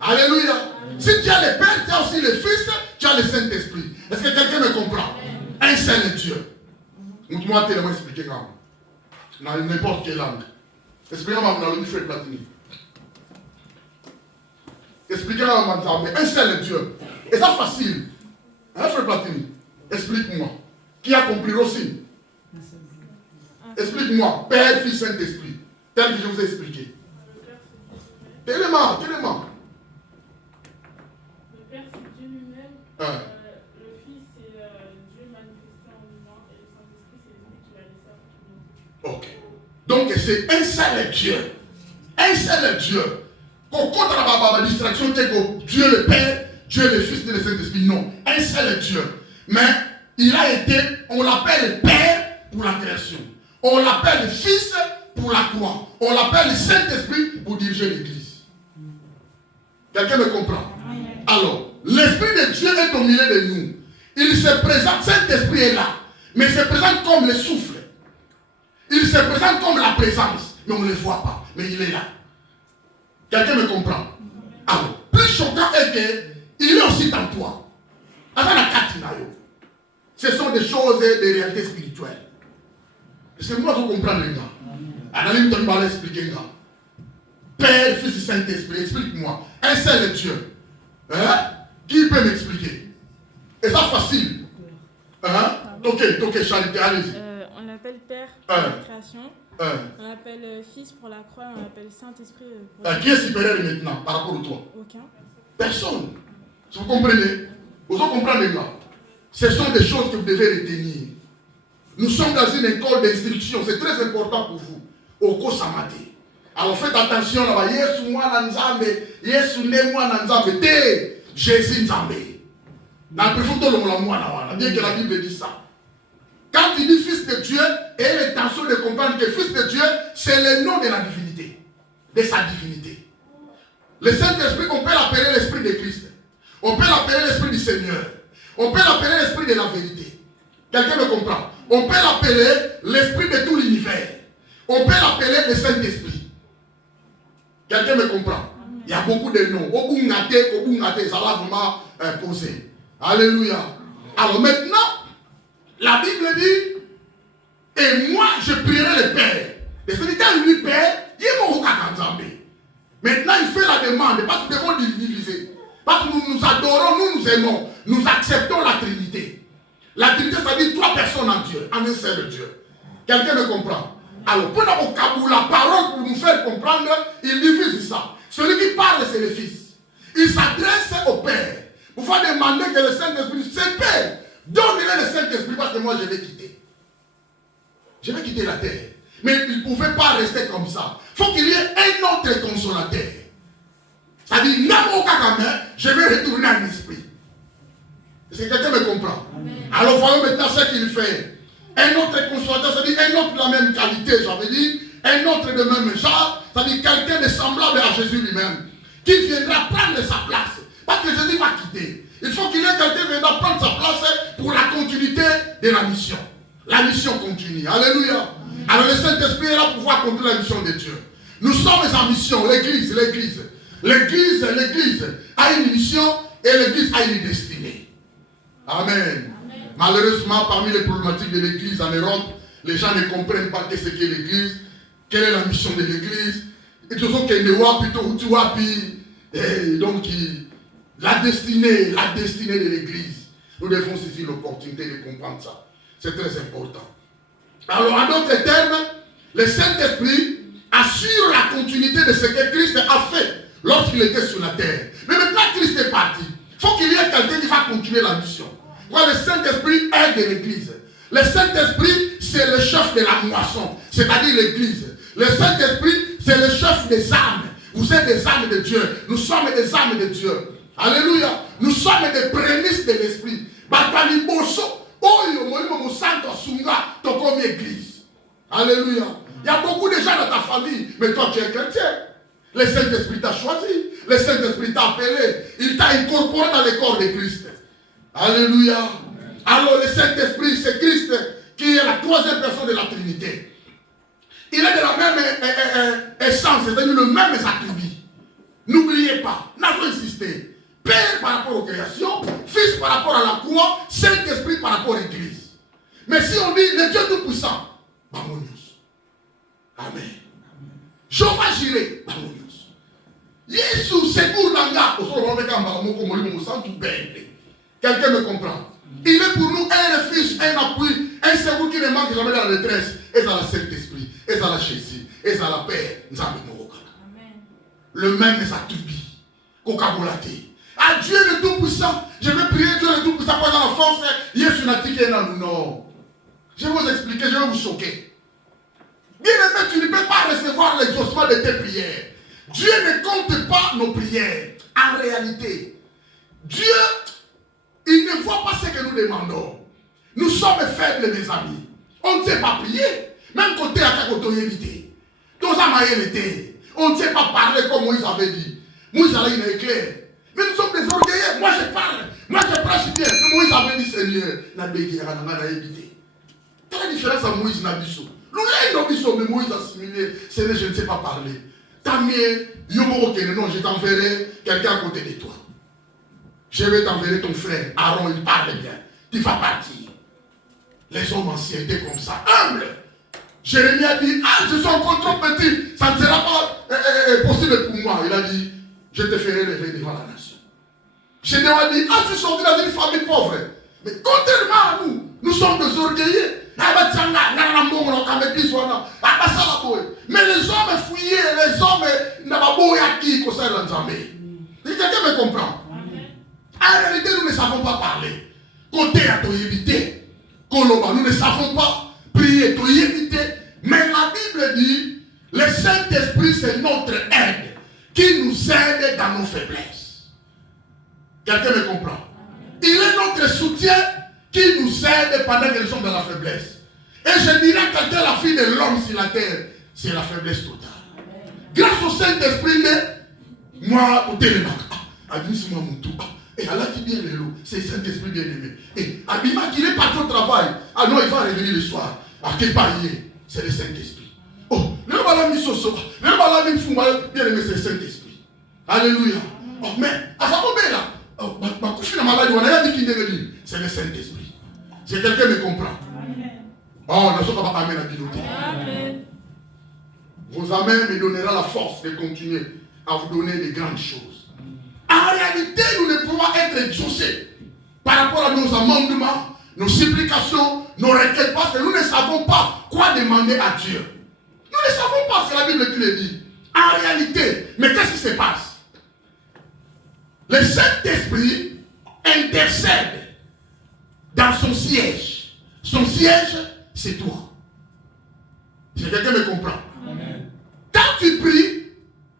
Alléluia. Si tu as le Père, tu as aussi le Fils, tu as le Saint-Esprit. Est-ce que quelqu'un me comprend? Un seul Dieu. Moi, je vais expliquer dans n'importe quelle langue. Expliquez-moi dans le frère Platini. Expliquez-moi un seul Dieu. Et ça facile. Hein, frère Platini? Explique-moi. Qui a compris aussi? Explique-moi. Père, Fils, Saint-Esprit. Tel que je vous ai expliqué. Tellement. Le Père, c'est Dieu lui-même. Le Fils, c'est Dieu manifesté en humain. Et le Saint-Esprit, c'est lui qui l'a laissé à tout le monde. Ok. Donc, c'est un seul Dieu. Un seul Dieu. Quand on a la distraction, c'est que Dieu le Père, Dieu le Fils, Dieu le Saint-Esprit. Non, un seul Dieu. Mais il a été, on l'appelle Père pour la création. On l'appelle Fils pour la croix. On l'appelle Saint-Esprit pour diriger l'Église. Quelqu'un me comprend? Alors, l'Esprit de Dieu est au milieu de nous. Il se présente, Saint-Esprit est là. Mais il se présente comme le souffle. Il se présente comme la présence. Mais on ne le voit pas. Mais il est là. Quelqu'un me comprend? Alors, plus choquant est qu'il est aussi dans toi. Ce sont des choses, des réalités spirituelles. Est-ce que moi je comprends les gars? Analyse ton balai expliquer gars. Père, Fils et Saint-Esprit, explique-moi. Un seul Dieu. Hein? Qui peut m'expliquer? Et ça facile. Hein? Ok, Charité, allez-y. On l'appelle Père pour la création. On l'appelle Fils pour la croix. On l'appelle Saint-Esprit pour la... Qui est supérieur maintenant par rapport à toi? Aucun. Personne. Vous comprenez? Vous comprenez là? Ce sont des choses que vous devez retenir. Nous sommes dans une école d'instruction. C'est très important pour vous. Oko Samate. Alors faites attention là-bas. Yesu mwana nzambe. Yesu ne mwana nzambe. Te Jésus nzambe. Dans le préfet de l'Omla, bien que la Bible dit ça. Quand il dit Fils de Dieu, et l'intention de comprendre que Fils de Dieu, c'est le nom de la divinité. De sa divinité. Le Saint-Esprit, on peut l'appeler l'Esprit de Christ. On peut l'appeler l'Esprit du Seigneur. On peut l'appeler l'Esprit de la vérité. Quelqu'un me comprend? On peut l'appeler l'Esprit de tout l'univers. On peut l'appeler le Saint-Esprit. Quelqu'un me comprend? Il y a beaucoup de noms. Obungate, ça va vraiment poser. Alléluia. Alors maintenant, la Bible dit, et moi je prierai le Père. Et c'est quand lui Père, il est mon maintenant il fait la demande, parce que nous devons diviser. Parce que nous nous adorons, nous aimons, nous acceptons la Trinité. La Trinité, ça dit trois personnes en Dieu, en un seul Dieu. Quelqu'un me comprend? Alors, pour la parole, pour nous faire comprendre, il divise ça. Celui qui parle, c'est le Fils. Il s'adresse au Père. Pour faire demander que le Saint-Esprit, c'est Père, donnez-le le Saint-Esprit parce que moi je vais quitter. Je vais quitter la terre. Mais il ne pouvait pas rester comme ça. Il faut qu'il y ait un autre consolateur. C'est-à-dire, je vais retourner en esprit. Est-ce que quelqu'un me comprend? Amen. Alors voyons maintenant ce qu'il fait. Un autre consolateur, c'est-à-dire un autre de la même qualité, j'avais dit, un autre de même genre, c'est-à-dire quelqu'un de semblable à Jésus lui-même, qui viendra prendre sa place. Parce que Jésus va quitter. Il faut qu'il y ait quelqu'un qui viendra prendre sa place pour la continuité de la mission. La mission continue. Alléluia. Amen. Alors le Saint-Esprit est là pour pouvoir continuer la mission de Dieu. Nous sommes en mission, l'Église. L'Église a une mission et l'Église a une destinée. Amen. Amen. Malheureusement, parmi les problématiques de l'Église en Europe, les gens ne comprennent pas ce qu'est l'Église, quelle est la mission de l'Église. Et tout ça qu'il et donc la destinée de l'Église. Nous devons saisir l'opportunité de comprendre ça. C'est très important. Alors, en d'autres termes, le Saint-Esprit assure la continuité de ce que Christ a fait lorsqu'il était sur la terre. Mais maintenant, Christ est parti. Il faut qu'il y ait quelqu'un qui va continuer la mission. Pourquoi le Saint-Esprit aide l'Église? Le Saint-Esprit, c'est le chef de la moisson, c'est-à-dire l'Église. Le Saint-Esprit, c'est le chef des âmes. Vous êtes des âmes de Dieu. Nous sommes des âmes de Dieu. Alléluia. Nous sommes des prémices de l'Esprit. Alléluia. Il y a beaucoup de gens dans ta famille, mais toi tu es chrétien. Le Saint-Esprit t'a choisi. Le Saint-Esprit t'a appelé. Il t'a incorporé dans le corps de Christ. Alléluia. Alors le Saint-Esprit, c'est Christ qui est la troisième personne de la Trinité. Il est de la même essence, c'est-à-dire le même attribut. N'oubliez pas, n'avons insisté. Père par rapport aux créations, Fils par rapport à la croix, Saint-Esprit par rapport à l'Église. Mais si on dit le Dieu Tout-Puissant, Bamonius. Amen. Jehovah Jireh, Bamonius. Yesu Secours Nanga, quelqu'un me comprend? Il est pour nous un refuge, un appui, un secours qui ne manque jamais dans la détresse. Et ça la Saint-Esprit, et ça la Jésus, et ça la paix. Le même est sa tubi. Kokabolate. Ah, Dieu le Tout-Puissant. Je vais prier Dieu le Tout-Puissant pour dans la force. Yesu n'a dit non. Je vais vous expliquer, je vais vous choquer. Bien aimé, tu ne peux pas recevoir l'exaucement de tes prières. Dieu ne compte pas nos prières. En réalité, Dieu, il ne voit pas ce que nous demandons. Nous sommes faibles, mes amis. On ne sait pas prier. Même côté à ta côté, éviter. Tous on ne sait pas parler comme Moïse avait dit. Moïse avait une éclair. Mais nous sommes des orgueilleux. Moi je parle. Moi je prêche bien. Mais Moïse avait dit Seigneur, n'a évité. Quelle est la différence à Moïse et Nabiso? Mais Moïse a assimilé. Seigneur, je ne sais pas parler. Tant mieux, non, je t'enverrai quelqu'un à côté de toi. Je vais t'enverrer ton frère. Aaron, il parle bien. Tu vas partir. Les hommes anciens étaient comme ça, humbles. Jérémie a dit, je suis encore trop petit, ça ne sera pas possible pour moi. Il a dit, je te ferai lever devant la nation. Jérémie a dit, je suis sorti dans une famille pauvre. Mais contrairement à nous, nous sommes des orgueilleux. Mais les hommes fouillés, les hommes n'avaient pas qui concerne l'enjambé. Quelqu'un me comprend? En réalité, nous ne savons pas parler. Côté à toi éviter, nous ne savons pas prier, toi éviter. Mais la Bible dit, le Saint-Esprit c'est notre aide qui nous aide dans nos faiblesses. Quelqu'un me comprend? Il est notre soutien qui nous aide pendant que nous sommes dans la faiblesse. Et je dirais que la fille de l'homme sur la terre, c'est la faiblesse totale. Grâce au Saint-Esprit, moi, au télémac, administre-moi mon tour. Et Allah qui bien les loups, c'est le Saint-Esprit bien aimé. Et Abima qui est parti au travail, ah non, il va revenir le soir. À quel parier? C'est le Saint-Esprit. Oh, le balami soso, le balami fou, bien aimé, c'est le Saint-Esprit. Alléluia. Oh, mais, à ça moment là, oh, ma couche la maladie, on a dit qu'il est venu. C'est le Saint-Esprit. Si quelqu'un me comprend. Oh, nous sommes pas amène à piloter. Vos amens me donnera la force de continuer à vous donner de grandes choses. En réalité, nous ne pouvons pas être exaucés par rapport à nos amendements, nos supplications, nos requêtes, parce que nous ne savons pas quoi demander à Dieu. Nous ne savons pas, c'est la Bible qui le dit. En réalité, mais qu'est-ce qui se passe? Le Saint-Esprit intercède dans son siège. Son siège, c'est toi. Si quelqu'un me comprend. Amen. Quand tu pries,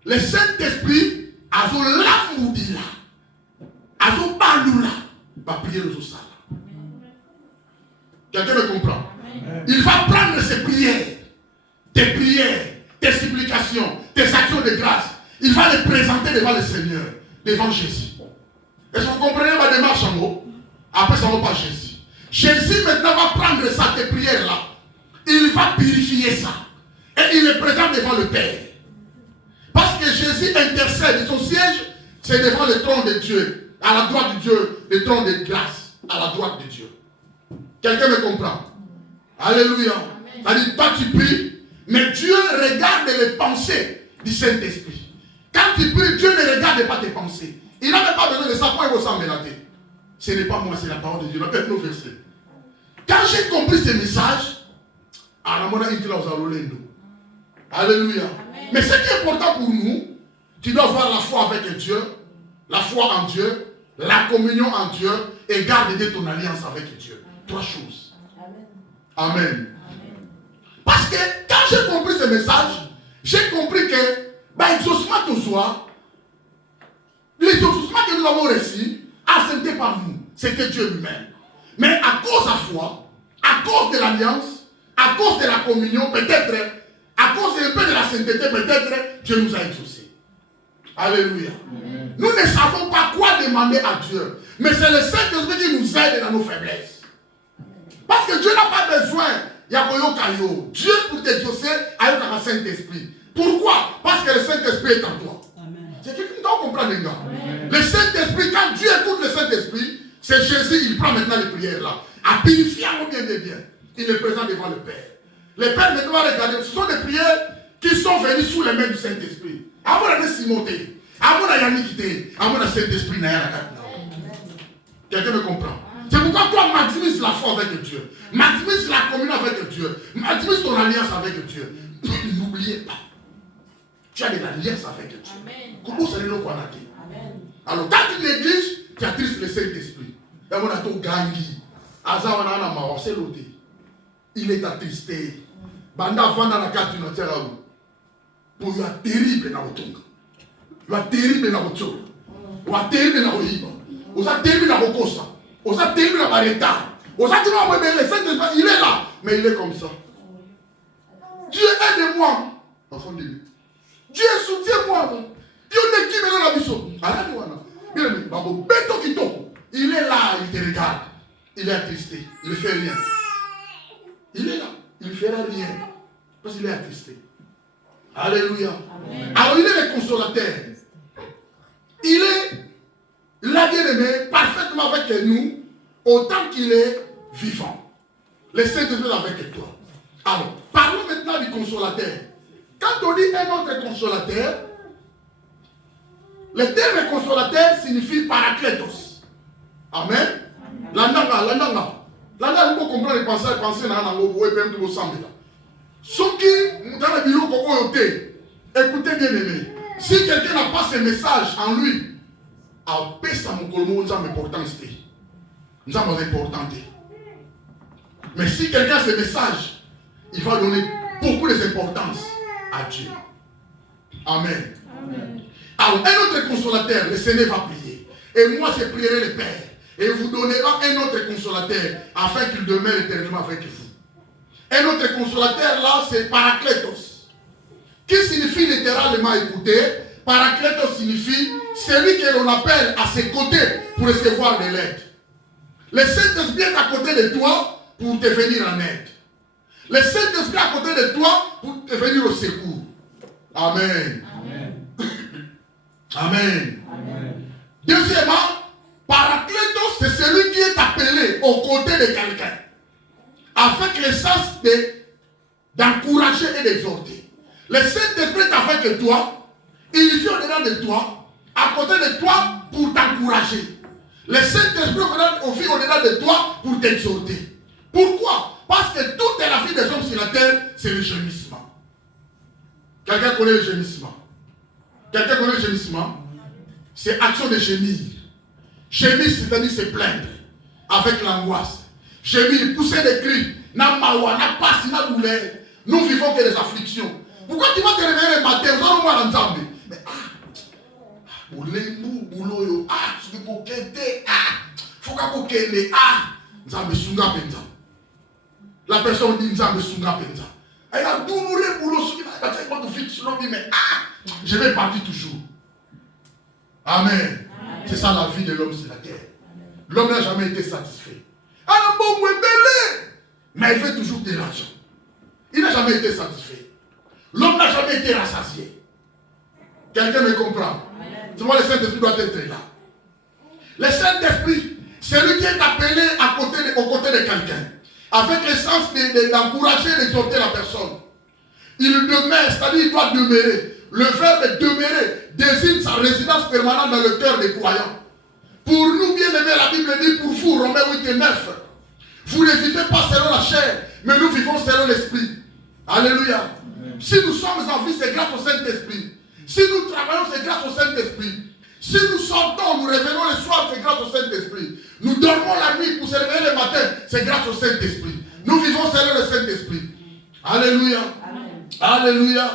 le Saint-Esprit azo l'amoudila, azo baloula, va prier le sala. Quelqu'un me comprend? Amen. Il va prendre ses prières, tes supplications, tes actions de grâce. Il va les présenter devant le Seigneur, devant Jésus. Est-ce que vous comprenez ma démarche en haut? Après ça ne va pas Jésus. Jésus maintenant va prendre ça, tes prières là. Il va purifier ça. Et il les présente devant le Père. Parce que Jésus intercède. Son siège, c'est devant le trône de Dieu. À la droite de Dieu, le trône de grâce. À la droite de Dieu. Quelqu'un me comprend? Alléluia. C'est-à-dire, toi tu pries, mais Dieu regarde les pensées du Saint-Esprit. Quand tu pries, Dieu ne regarde pas tes pensées. Il n'avait pas besoin de savoir où ça me l'a dit. Ce n'est pas moi, c'est la parole de Dieu. Nos versets. Quand j'ai compris ce message, alléluia. Mais ce qui est important pour nous, tu dois avoir la foi avec Dieu, la foi en Dieu, la communion en Dieu et garder ton alliance avec Dieu. Trois choses. Amen. Amen. Parce que quand j'ai compris ce message, j'ai compris que l'exaucement de soi, l'exaucement que nous avons reçu, ce n'était pas nous, c'était Dieu lui-même. Mais à cause de la foi, à cause de l'alliance, à cause de la communion, peut-être, à cause un peu de la sainteté, peut-être, Dieu nous a exaucés. Alléluia. Amen. Nous ne savons pas quoi demander à Dieu. Mais c'est le Saint-Esprit qui nous aide dans nos faiblesses. Parce que Dieu n'a pas besoin. Dieu, pour t'exaucer, a eu un Saint-Esprit. Pourquoi? Parce que le Saint-Esprit est en toi. C'est quelqu'un qui doit comprendre, les gars. Le Saint-Esprit, quand Dieu écoute le Saint-Esprit, c'est Jésus, il prend maintenant les prières là. À purifier bien des biens. Il est présent devant le Père. Le Père maintenant va regarder. Ce sont des prières qui sont venues sous les mains du Saint-Esprit. Avant de Simothée, avant de Yannickité, avant de Saint-Esprit, quelqu'un me comprend? C'est pourquoi toi maximise la foi avec Dieu. Maximise la communion avec Dieu. Maximise ton alliance avec Dieu. N'oubliez pas. Tu as de l'alliance avec Dieu. Comment ça le quoi? Alors quand tu négliges, tu attristes le Saint-Esprit. Et on a tout gangi. Il est attristé. Banda vanda na kati na tera. Pour y terrible na otonga. Y terrible na ocho. Y terrible na oiba. On a terminé dans vos courses. On a terminé dans le retard. On a terminé dans le Saint-Esprit. Il est là. Mais il est comme ça. Dieu aide-moi. Enfant de Dieu. Dieu soutiens-moi. Dieu ne qui me la mission. Il est là, il te regarde. Il est attristé. Il ne fait rien. Il est là. Il ne fera rien. Parce qu'il est attristé. Alléluia. Amen. Alors il est le consolateur. Il est la bien-aimé parfaitement avec nous autant qu'il est vivant. Le Saint-Esprit est avec toi. Alors, parlons maintenant du consolateur. Quand on dit un autre consolateur, le terme consolateur signifie paraclétos. Amen. L'andanga. L'andanga, vous comprenez les pensées dans le même de vos sembles. Ceux qui, dans le bureau, écoutez bien aimé. Si quelqu'un n'a pas ce message en lui, à pesa mon colomo, nous avons importance. Nous avons importance. Mais si quelqu'un a ce message, il va donner beaucoup d'importance à Dieu. Amen. Amen. Alors, un autre consolateur, le Seigneur va prier. Et moi, je prierai le Père. Et vous donnera un autre consolateur afin qu'il demeure éternellement avec vous. Un autre consolateur là, c'est Paraclétos. Qui signifie littéralement écouter. Paraclétos signifie celui que l'on appelle à ses côtés pour recevoir de l'aide. Le Saint-Esprit est à côté de toi pour te venir en aide. Le Saint-Esprit est à côté de toi pour te venir au secours. Amen. Amen. Amen. Amen. Deuxièmement, Paraclétos, c'est celui qui est appelé aux côtés de quelqu'un, avec le sens d'encourager et d'exhorter. Le Saint-Esprit est avec toi, il vit au-dedans de toi, à côté de toi pour t'encourager. Le Saint-Esprit vit au-dedans de toi pour t'exhorter. Pourquoi? Parce que toute la vie des hommes sur la terre, c'est le gémissement. Quelqu'un connaît le gémissement? Quelqu'un connaît le gémissement? C'est action de gémir. Gémir, c'est-à-dire se plaindre avec l'angoisse. Gémir, pousser des cris. N'a mawa, n'a pas, n'a douleur. Nous vivons que des afflictions. Pourquoi tu vas te réveiller le matin? Vous allez voir l'ensemble. Mais tu peux quitter. Faut qu'on quitte. Nzambe sunga penza. La personne dit Nzambe sunga penza. Elle a douloureux boulot sur qui mais je vais partir toujours. Amen. C'est ça la vie de l'homme sur la terre. L'homme n'a jamais été satisfait. Alors bon, mais il fait toujours de l'argent. Il n'a jamais été satisfait. L'homme n'a jamais été rassasié. Quelqu'un me comprend? Tu vois, le Saint-Esprit doit être là. Le Saint-Esprit, c'est lui qui est appelé aux côtés de quelqu'un, avec le sens d'encourager et d'exhorter la personne. Il demeure, c'est-à-dire il doit demeurer. Le verbe demeurer désigne sa résidence permanente dans le cœur des croyants. Pour nous, bien aimés, la Bible dit pour vous, Romains 8 et 9, vous ne vivez pas selon la chair, mais nous vivons selon l'esprit. Alléluia. Amen. Si nous sommes en vie, c'est grâce au Saint-Esprit. Si nous travaillons, c'est grâce au Saint-Esprit. Si nous sortons, nous revenons le soir, c'est grâce au Saint-Esprit. Nous dormons la nuit pour se réveiller le matin, c'est grâce au Saint-Esprit. Nous vivons selon le Saint-Esprit. Alléluia. Amen. Alléluia.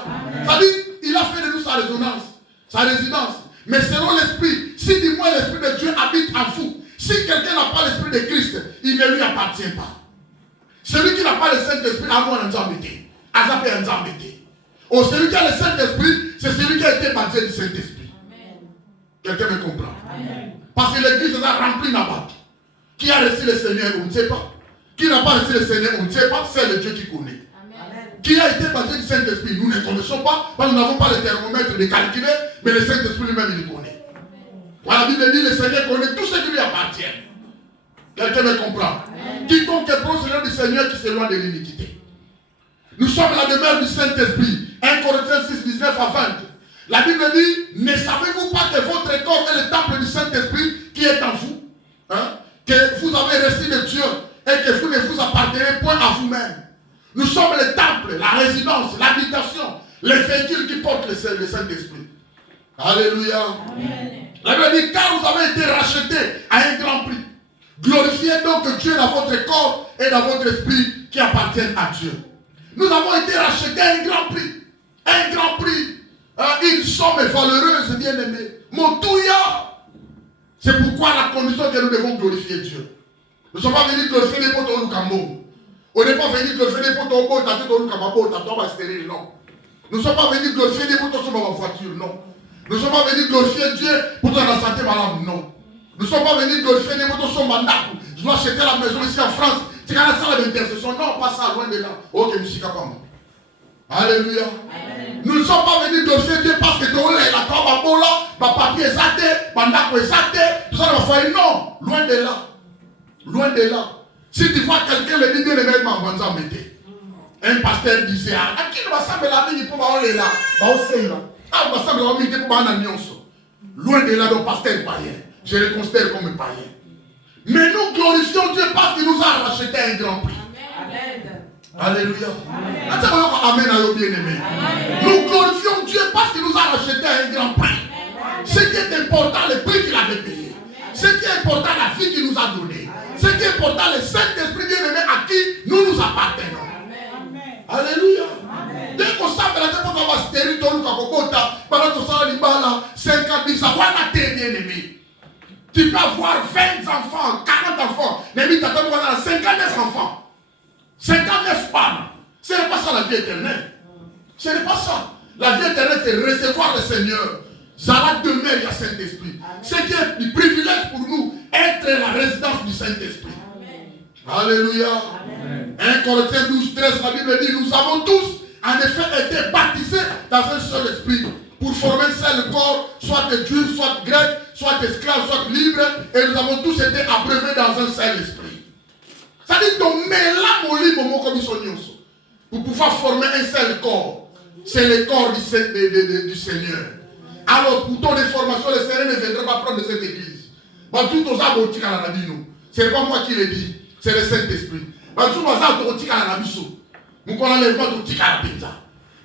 C'est-à-dire, il a fait de nous sa résonance, sa résidence. Mais selon l'Esprit, si du moins l'Esprit de Dieu habite en vous, si quelqu'un n'a pas l'Esprit de Christ, il ne lui appartient pas. Celui qui n'a pas le Saint-Esprit, à moi, on nous embêté. À ça peut nous embêter. Ou celui qui a le Saint-Esprit, c'est celui qui a été baptisé du Saint-Esprit. Quelqu'un me comprend? Amen. Parce que l'église est remplie là-bas. Qui a reçu le Seigneur, on ne sait pas. Qui n'a pas reçu le Seigneur, on ne sait pas. C'est le Dieu qui connaît. Qui a été baptisé du Saint-Esprit, nous ne connaissons pas, parce que nous n'avons pas le thermomètre de calculer, mais le Saint-Esprit lui-même, il le connaît. Voilà, la Bible dit, le Seigneur connaît tout ce qui lui appartient. Quelqu'un me comprend? Amen. Quiconque est proche du Seigneur qui s'éloigne de l'iniquité. Nous sommes la demeure du Saint-Esprit. 1 Corinthiens 6, 19 à 20. La Bible dit, ne savez-vous pas que votre corps est le temple du Saint-Esprit qui est en vous, hein? Que vous avez reçu de Dieu et que vous ne vous appartenez point à vous-même. Nous sommes le temple, la résidence, l'habitation, les véhicules qui portent le Saint-Esprit. Alléluia. Amen. La Bible dit, car vous avez été rachetés à un grand prix. Glorifiez donc Dieu dans votre corps et dans votre esprit qui appartiennent à Dieu. Nous avons été rachetés à un grand prix. Un grand prix. Une somme valeureuse, bien aimée. Montouya. C'est pourquoi la condition que nous devons glorifier Dieu. Nous ne sommes pas venus glorifier les potes au Lukambo. On n'est pas venus glorifier les potes au Bo, t'as au Lukambo, t'as toi, stérile, non. Nous ne sommes pas venus glorifier les potes sur ma voiture, non. Nous ne sommes pas venus glorifier Dieu pour ton la santé malade, non. Nous ne sommes pas venus glorifier les potes sur mandat. Je dois acheter la maison ici en France. C'est quand la salle d'intercession. Non, pas ça, loin de là. Ok, je suis capable. Alléluia. Amen. Nous ne sommes pas venus glorifier Dieu parce que tu es là, toi, ma papier est saté, ma ndako est saté, tout ça va faire. Non, loin de là. Loin de là. Si tu vois quelqu'un le dit, le mec m'a un pasteur disait, à qui va s'amener la vie pour aller là? Ah, va s'amener la vie pour aller là. Loin de là, le pasteur païen. Je le considère comme un païen. Mais nous glorifions Dieu parce qu'il nous a racheté un grand prix. Amen. Alléluia. Amen. Amen. Bien-aimé. Nous glorifions Dieu parce qu'il nous a racheté un grand prix. Ce qui est important, le prix qu'il avait payé. Ce qui est important, la vie qu'il nous a donnée. Ce qui est important, le Saint-Esprit bien-aimé à qui nous nous appartenons. Amen. Alléluia. Dès qu'on s'appelle la tête, on va se terrer tout le monde. Pendant que ça, il va 50 000, ça va la terre, bien-aimé. Tu peux avoir 20 enfants, 40 enfants. Némi, tu as 59 enfants. 59 femmes. Ce n'est pas ça la vie éternelle. Ce n'est pas ça. La vie éternelle, c'est recevoir le Seigneur. Zara demeure, il y a Saint-Esprit. Ce qui est le privilège pour nous, être la résidence du Saint-Esprit. Alléluia. Amen. 1 Corinthiens 12, 13, la Bible dit, nous avons tous, en effet, été baptisés dans un seul esprit, pour former un seul corps, soit de Juifs, soit de Grecs, soit d'esclaves, soit libres, et nous avons tous été abreuvés dans un seul esprit. Ça dit donc, mais là, mon livre, mon commission, pour pouvoir former un seul corps, c'est le corps du Seigneur. Alors, pour ton information, le Seigneur ne viendra pas prendre de cette église. Ce n'est pas moi qui le dis, c'est le Saint-Esprit.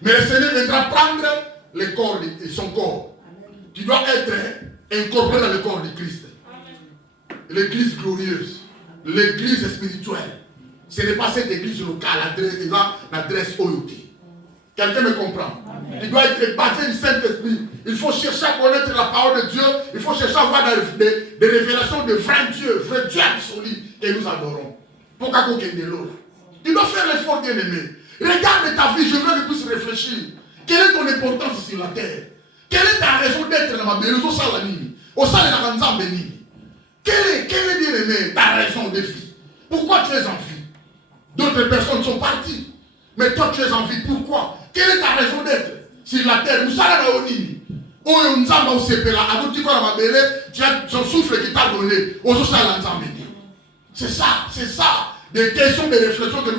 Mais le Seigneur viendra prendre le corps de son corps. Tu dois être incorporé dans le corps de Christ. L'église glorieuse, l'église spirituelle. Ce n'est pas cette église locale, l'adresse Oyoté. Quelqu'un me comprend? Amen. Il doit être baptisé du Saint-Esprit. Il faut chercher à connaître la parole de Dieu. Il faut chercher à avoir des révélations de vrai Dieu absolu que nous adorons. Pourquoi tu dois faire l'effort, bien-aimé. Regarde ta vie, je veux que tu puisses réfléchir. Quelle est ton importance sur la terre? Quelle est ta raison d'être dans ma maison? Au sein de la Ganzam béni. Quelle est, bien-aimé, ta raison de vie? Pourquoi tu es en vie? D'autres personnes sont parties. Mais toi, tu es en vie. Pourquoi? Quelle est ta raison d'être sur la terre? Tu as son souffle qui t'a donné. C'est ça. Des questions, des réflexions que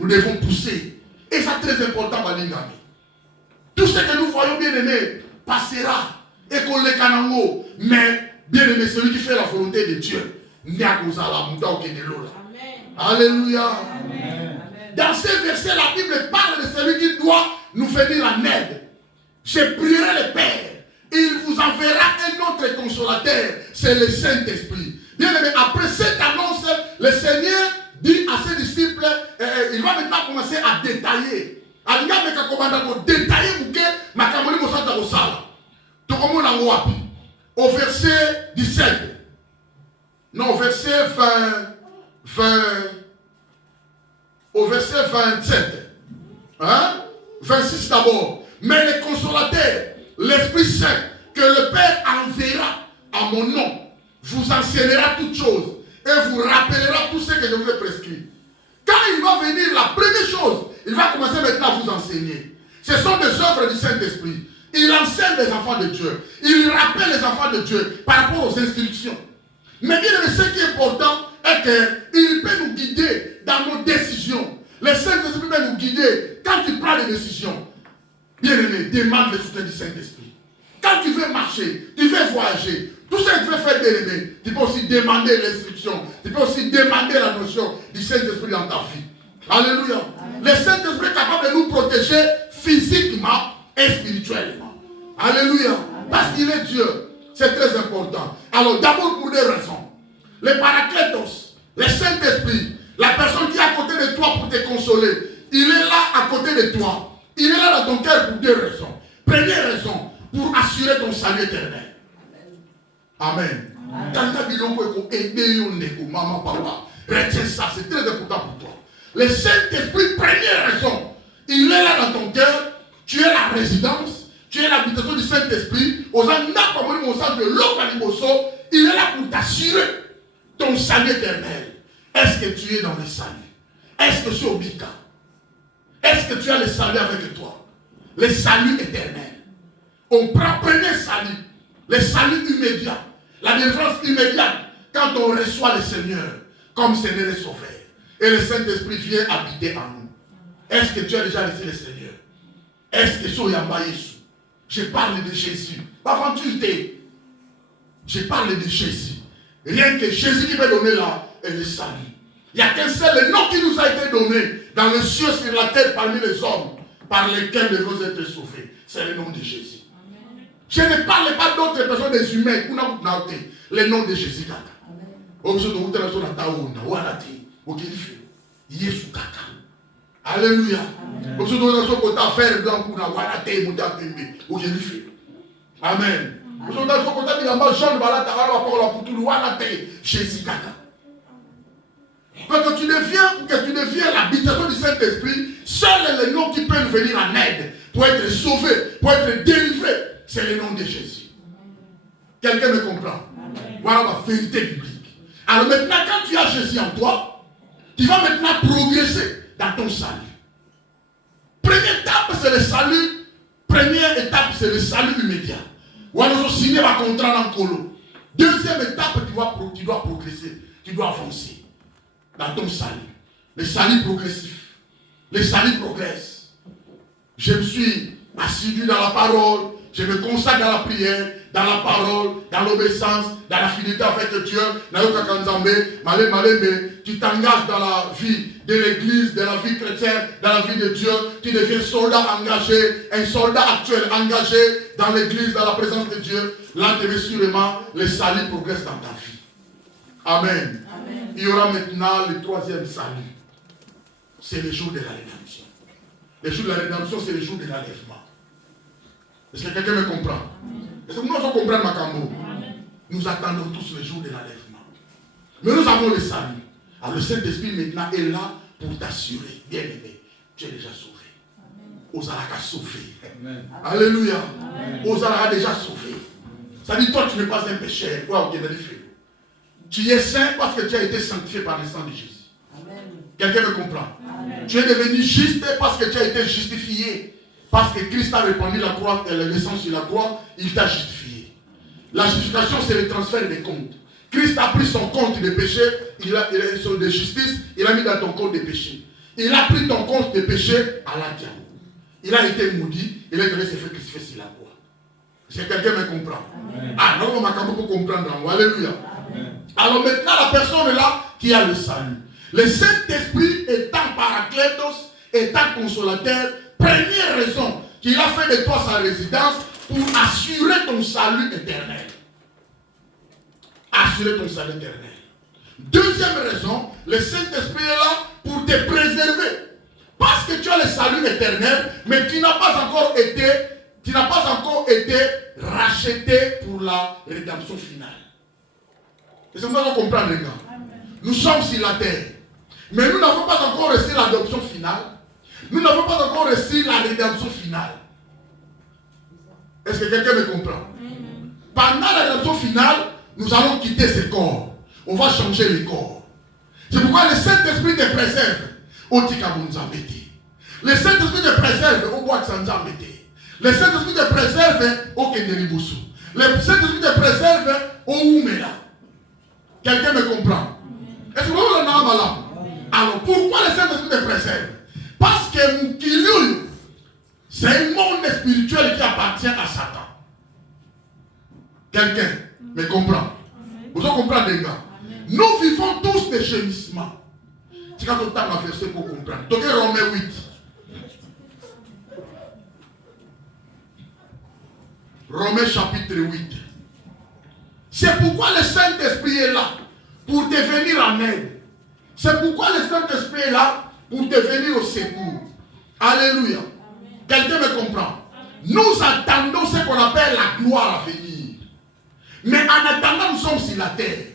nous devons pousser. Et c'est très important, Balingami. Tout ce que nous voyons, bien aimé, passera. Et qu'on les canango. Mais, bien aimé, celui qui fait la volonté de Dieu. Alléluia. Amen. Dans ces versets, la Bible parle de celui qui doit nous venir en aide. Je prierai le Père. Il vous enverra un autre consolateur. C'est le Saint-Esprit. Bien aimé, après cette annonce, le Seigneur dit à ses disciples, il va maintenant commencer à détailler. Au verset 17. Non, au verset 27. 26 d'abord. Mais le consolateur, l'Esprit Saint, que le Père enverra à mon nom, vous enseignera toutes choses et vous rappellera tout ce que je vous ai prescrit. Quand il va venir, la première chose, il va commencer maintenant à vous enseigner. Ce sont des œuvres du Saint-Esprit. Il enseigne les enfants de Dieu. Il rappelle les enfants de Dieu par rapport aux instructions. Mais bien aimé, ce qui est important est qu'il peut nous guider dans nos décisions. Le Saint-Esprit peut nous guider quand tu prends des décisions. Bien aimé, demande le soutien du Saint-Esprit. Quand tu veux marcher, tu veux voyager, tout ce que tu veux faire, bien aimé, tu peux aussi demander l'instruction. Tu peux aussi demander la notion du Saint-Esprit dans ta vie. Alléluia. Amen. Le Saint-Esprit est capable de nous protéger physiquement et spirituellement. Alléluia. Amen. Parce qu'il est Dieu. C'est très important. Alors d'abord pour des raisons. Le Paraclétos, le Saint-Esprit, la personne qui est à côté de toi pour te consoler, il est là à côté de toi. Il est là dans ton cœur pour deux raisons. Première raison, pour assurer ton salut éternel. Amen. Maman, papa, retiens ça, c'est très important pour toi. Le Saint-Esprit, première raison, il est là dans ton cœur, tu es la résidence, tu es l'habitation du Saint-Esprit, il est là pour t'assurer ton salut éternel. Est-ce que tu es dans le salut? Est-ce que tu es au Bika? Est-ce que tu as le salut avec toi? Le salut éternel. On prend premier salut, le salut immédiat, la délivrance immédiate quand on reçoit le Seigneur comme Seigneur et Sauveur. Et le Saint-Esprit vient habiter en nous. Est-ce que tu as déjà reçu le Seigneur? Est-ce que tu as Jésus? Je parle de Jésus. Pas venture. Je parle de Jésus. Rien que Jésus qui peut donner là et le salut. Il n'y a qu'un seul nom qui nous a été donné dans les cieux, sur la terre, parmi les hommes, par lesquels nous devons être sauvés. C'est le nom de Jésus. Amen. Je ne parle pas d'autres personnes, des humains. Le nom de Jésus. Alléluia. Amen. Jésus. Parce que tu deviens l'habitation du Saint-Esprit, seul est le nom qui peut nous venir en aide pour être sauvé, pour être délivré. C'est le nom de Jésus. Quelqu'un me comprend? Amen. Voilà la vérité biblique. Alors maintenant, quand tu as Jésus en toi, tu vas maintenant progresser dans ton salut. Première étape, c'est le salut. Première étape, c'est le salut immédiat. Ou alors, signer un contrat dans le colo. Deuxième étape, tu dois progresser, tu dois avancer dans ton salut. Le salut progressif. Le salut progresse. Je me suis assidu dans la parole. Je me consacre dans la prière, dans la parole, dans l'obéissance, dans la fidélité avec Dieu. Tu t'engages dans la vie de l'église, de la vie chrétienne, dans la vie de Dieu. Tu deviens soldat engagé, un soldat actuel engagé dans l'église, dans la présence de Dieu. Là, sûrement, le salut progresse dans ta vie. Amen. Amen. Il y aura maintenant le troisième salut. C'est le jour de la rédemption. Le jour de la rédemption, c'est le jour de l'enlèvement. Est-ce que quelqu'un me comprend? Est-ce que nous allons comprendre Macambo? Nous attendons tous le jour de l'enlèvement. Mais nous avons le salut. Alors le Saint-Esprit maintenant est là pour t'assurer. Bien aimé, tu es déjà sauvé. Ozaraka sauvé. Alléluia. Ozaraka déjà sauvé. Ça dit, toi tu n'es pas un pécheur. Tu es saint parce que tu as été sanctifié par le sang de Jésus. Quelqu'un me comprend? Amen. Tu es devenu juste parce que tu as été justifié. Parce que Christ a répandu la croix, le sang sur la croix, il t'a justifié. La justification, c'est le transfert des comptes. Christ a pris son compte de péché, de justice, il a mis dans ton compte de péché. Il a pris ton compte de péché à la diable. Il a été maudit, il est devenu se faire crucifier sur la croix. Est-ce que quelqu'un me comprend? Amen. Ah non, on m'a quand même pour comprendre. Alléluia. Amen. Alors maintenant, la personne est là qui a le salut. Le Saint-Esprit étant paraclétos, étant consolateur, première raison qu'il a fait de toi sa résidence pour assurer ton salut éternel. Assurer ton salut éternel. Deuxième raison, le Saint-Esprit est là pour te préserver. Parce que tu as le salut éternel, mais tu n'as pas encore été racheté pour la rédemption finale. Est-ce que vous allez comprendre, les gars? Nous sommes sur la terre. Mais nous n'avons pas encore reçu l'adoption finale. Nous n'avons pas encore reçu la rédemption finale. Est-ce que quelqu'un me comprend? Pendant la rédemption finale, nous allons quitter ce corps. On va changer les corps. C'est pourquoi le Saint-Esprit te préserve. Le Saint-Esprit te préserve au bois de Sanzambété. Le Saint-Esprit te préserve au Kenderibusu. Le Saint-Esprit te préserve au Oumela. Quelqu'un me comprend? Est-ce que vous avez un là? Alors pourquoi le Saint-Esprit te préserve? Parce que Moukilou, c'est un monde spirituel qui appartient à Satan. Quelqu'un me comprend? Vous comprenez, les gars? Nous vivons tous des gémissements. C'est quand on tape la verset pour comprendre. Donc Romains 8. Romains chapitre 8. C'est pourquoi le Saint-Esprit est là pour te venir en aide. C'est pourquoi le Saint-Esprit est là pour te venir au secours. Alléluia. Quelqu'un me comprend? Nous attendons ce qu'on appelle la gloire à venir. Mais en attendant, nous sommes sur la terre.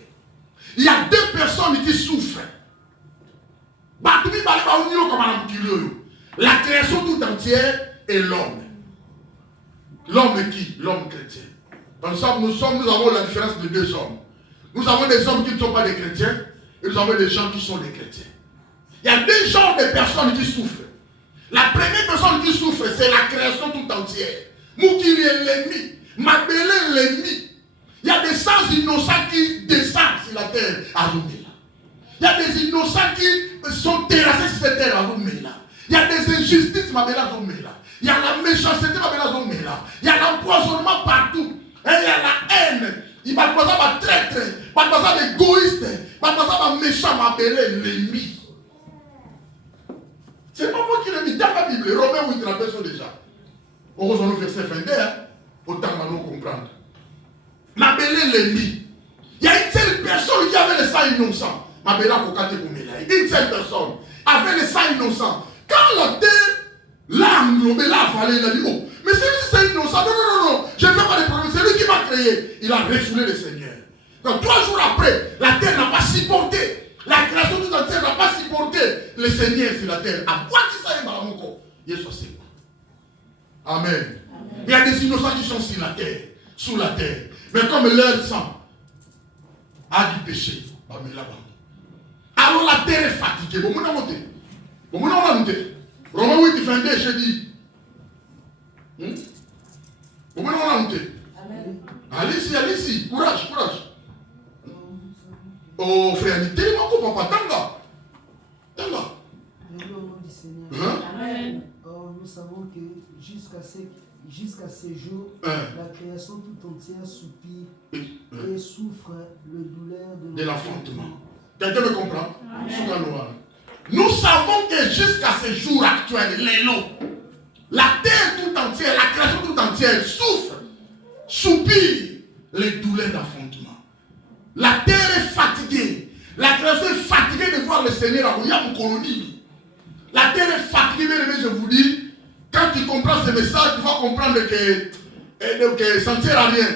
Il y a deux personnes qui souffrent. La création tout entière et l'homme. L'homme qui? L'homme chrétien. Nous avons la différence de deux hommes. Nous avons des hommes qui ne sont pas des chrétiens et nous avons des gens qui sont des chrétiens. Il y a deux genres de personnes qui souffrent. La première personne qui souffre, c'est la création tout entière. Moukiri est l'ennemi. Mabélé est l'ennemi. Il y a des sangs innocents qui descendent sur la terre à Rumela. Il y a des innocents qui sont terrassés sur cette terre à Rumela. Il y a des injustices, Mabéla Rumela. Il y a la méchanceté, Mabéla Rumela. Il y a l'empoisonnement partout. Et il y a la haine. Il va passer par traître, il va passer par égoïste, il va passer par méchant, Mabélé l'ennemi. C'est pas moi qui l'ai mis dans la Bible. Romains 8, la personne déjà. On rejoint le verset 22, autant nous comprendre. Mabélé l'ennemi. Il y a une seule personne qui avait le sang innocent. Mabélé Kokate Koumela. Une seule personne avait le sang innocent. Quand la terre, l'âme, Mabélé a fallu, il a dit, oh, mais celui-ci c'est innocent. Non, je ne fais pas de problème. C'est lui qui m'a créé. Il a refoulé le Seigneur. Donc 3 jours après, la terre n'a pas supporté. La création tout entière n'a pas supporté le Seigneur sur la terre. À quoi qui ça est dans mon corps? Amen. Il y a des innocents qui sont sur la terre, sous la terre. Mais comme leur sang a du péché, alors la terre est fatiguée. Bon, on a monté. Bon, on a monté. Romains 8, 22, je dis. Bon, on a monté. Allez-y. Courage. Oh frère, il tellement qu'on papa, tanga. Amen. Or, nous savons que jusqu'à ces jours, la création tout entière soupire et souffre le douleur de l'enfantement. Quelqu'un me comprend? Nous savons que jusqu'à ces jours actuels, la terre tout entière, la création tout entière souffre, soupire les douleurs d'enfantement. La terre est fatiguée. La création est fatiguée de voir le Seigneur à mon colonie. La terre est fatiguée, mais je vous dis, quand tu comprends ce message, tu vas comprendre que ça ne sert à rien.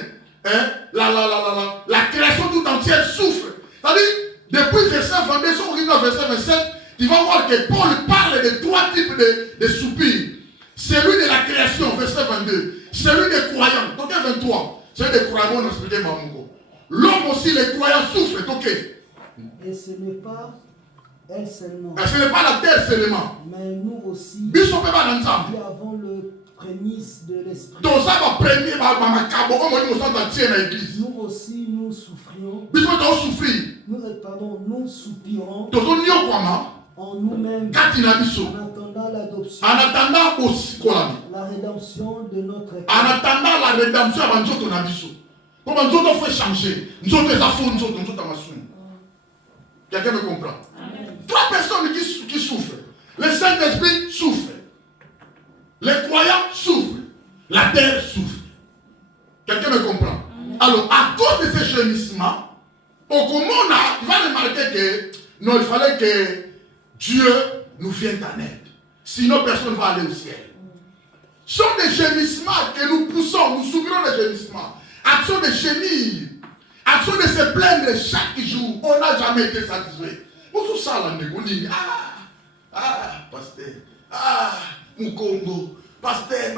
La création tout entière souffre. C'est-à-dire, depuis verset 22, si on regarde dans verset 27, tu vas voir que Paul parle de 3 types de soupirs. Celui de la création, verset 22. Celui des croyants, donc 23. Celui des croyants, on a expliqué Mamungo. L'homme aussi, les croyants souffrent, ok. Et ce n'est pas elle seulement. Et ce n'est pas la terre seulement. Mais nous aussi, qui avons le prémisse de l'esprit. Nous aussi, nous souffrions. Nous soupirons en nous-mêmes en attendant l'adoption. La rédemption de notre corps. En attendant la rédemption, comme nous autres, il faut changer. Nous autres, quelqu'un me comprend? Amen. 3 personnes qui souffrent. Le Saint-Esprit souffre. Les croyants souffrent. La terre souffre. Quelqu'un me comprend? Amen. Alors, à cause de ces gémissements, au commun, tu vas remarquer que non, il fallait que Dieu nous vienne en aide. Sinon, personne ne va aller au ciel. Ce sont des gémissements que nous poussons, nous souffrons des gémissements. Action de gémir, action de se plaindre chaque jour. On n'a jamais été satisfait. Pour ça, là, on dit, pasteur, Mukongo, pasteur,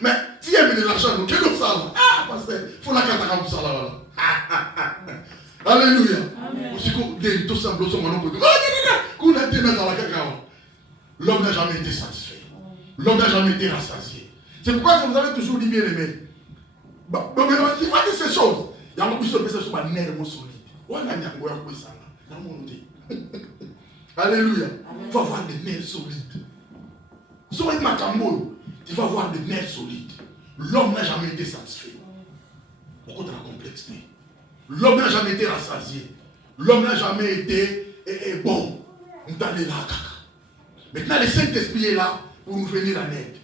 mais si il y a de l'argent, nous, qu'est-ce que ça, là? Pasteur, il faut la carte comme ça, là. Alléluia. L'homme n'a jamais été satisfait. L'homme n'a jamais été rassasié. C'est pourquoi je vous avais toujours dit bien aimé. Bon, mais il va dire ces choses. Il y a beaucoup de personnes qui sont nerveux solides. Alléluia. Il faut avoir des nerfs solides. Si on est macambo, tu vas avoir des nerfs solides. L'homme n'a jamais été satisfait. Beaucoup de la complexité. L'homme n'a jamais été rassasié. L'homme n'a jamais été bon. Maintenant, le Saint-Esprit est là pour nous venir en aide.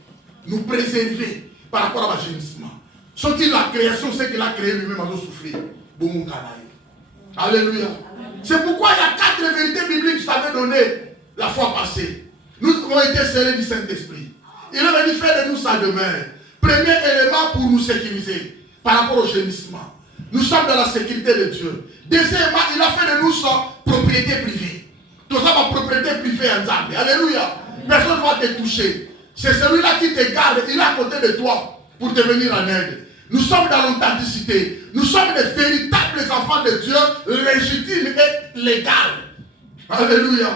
Nous préserver par rapport à l'agénissement. Ce qui est la création, c'est qu'il a créé lui-même à nous souffrir. Alléluia. C'est pourquoi il y a 4 vérités bibliques que je t'avais données la fois passée. Nous avons été scellés du Saint-Esprit. Il est venu faire de nous sa demeure. Premier élément pour nous sécuriser. par rapport au gémissement. Nous sommes dans la sécurité de Dieu. Deuxièmement, il a fait de nous propriété privée. Tout ça va propriété privée en Zambie. Alléluia. Personne ne va te toucher. C'est celui-là qui te garde. Il est à côté de toi pour te venir en aide. Nous sommes dans l'authenticité. Nous sommes des véritables enfants de Dieu, légitimes et légaux. Alléluia.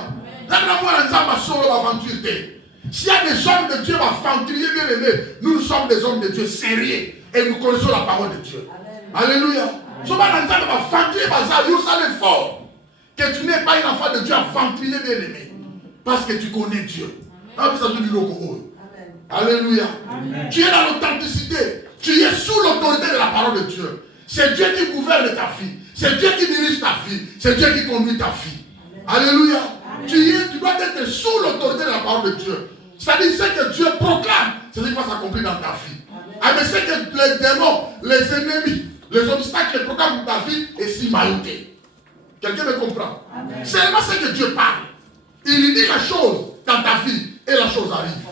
S'il y a des hommes de Dieu, bien aimés, nous sommes des hommes de Dieu sérieux et nous connaissons la parole de Dieu. Alléluia. Que tu n'es pas un enfant de Dieu à ventrier, bien aimé. Parce que tu connais Dieu. Alléluia. Tu es dans l'authenticité. Tu es sous l'autorité de la parole de Dieu. C'est Dieu qui gouverne ta vie. C'est Dieu qui dirige ta vie. C'est Dieu qui conduit ta vie. Alléluia. Tu dois être sous l'autorité de la parole de Dieu. C'est-à-dire ce que Dieu proclame, c'est ce qui va s'accomplir dans ta vie. Mais c'est que les démons, les ennemis, les obstacles qu'ils proclament dans ta vie est si mailloté. Quelqu'un me comprend? C'est seulement ce que Dieu parle. Il dit la chose dans ta vie et la chose arrive.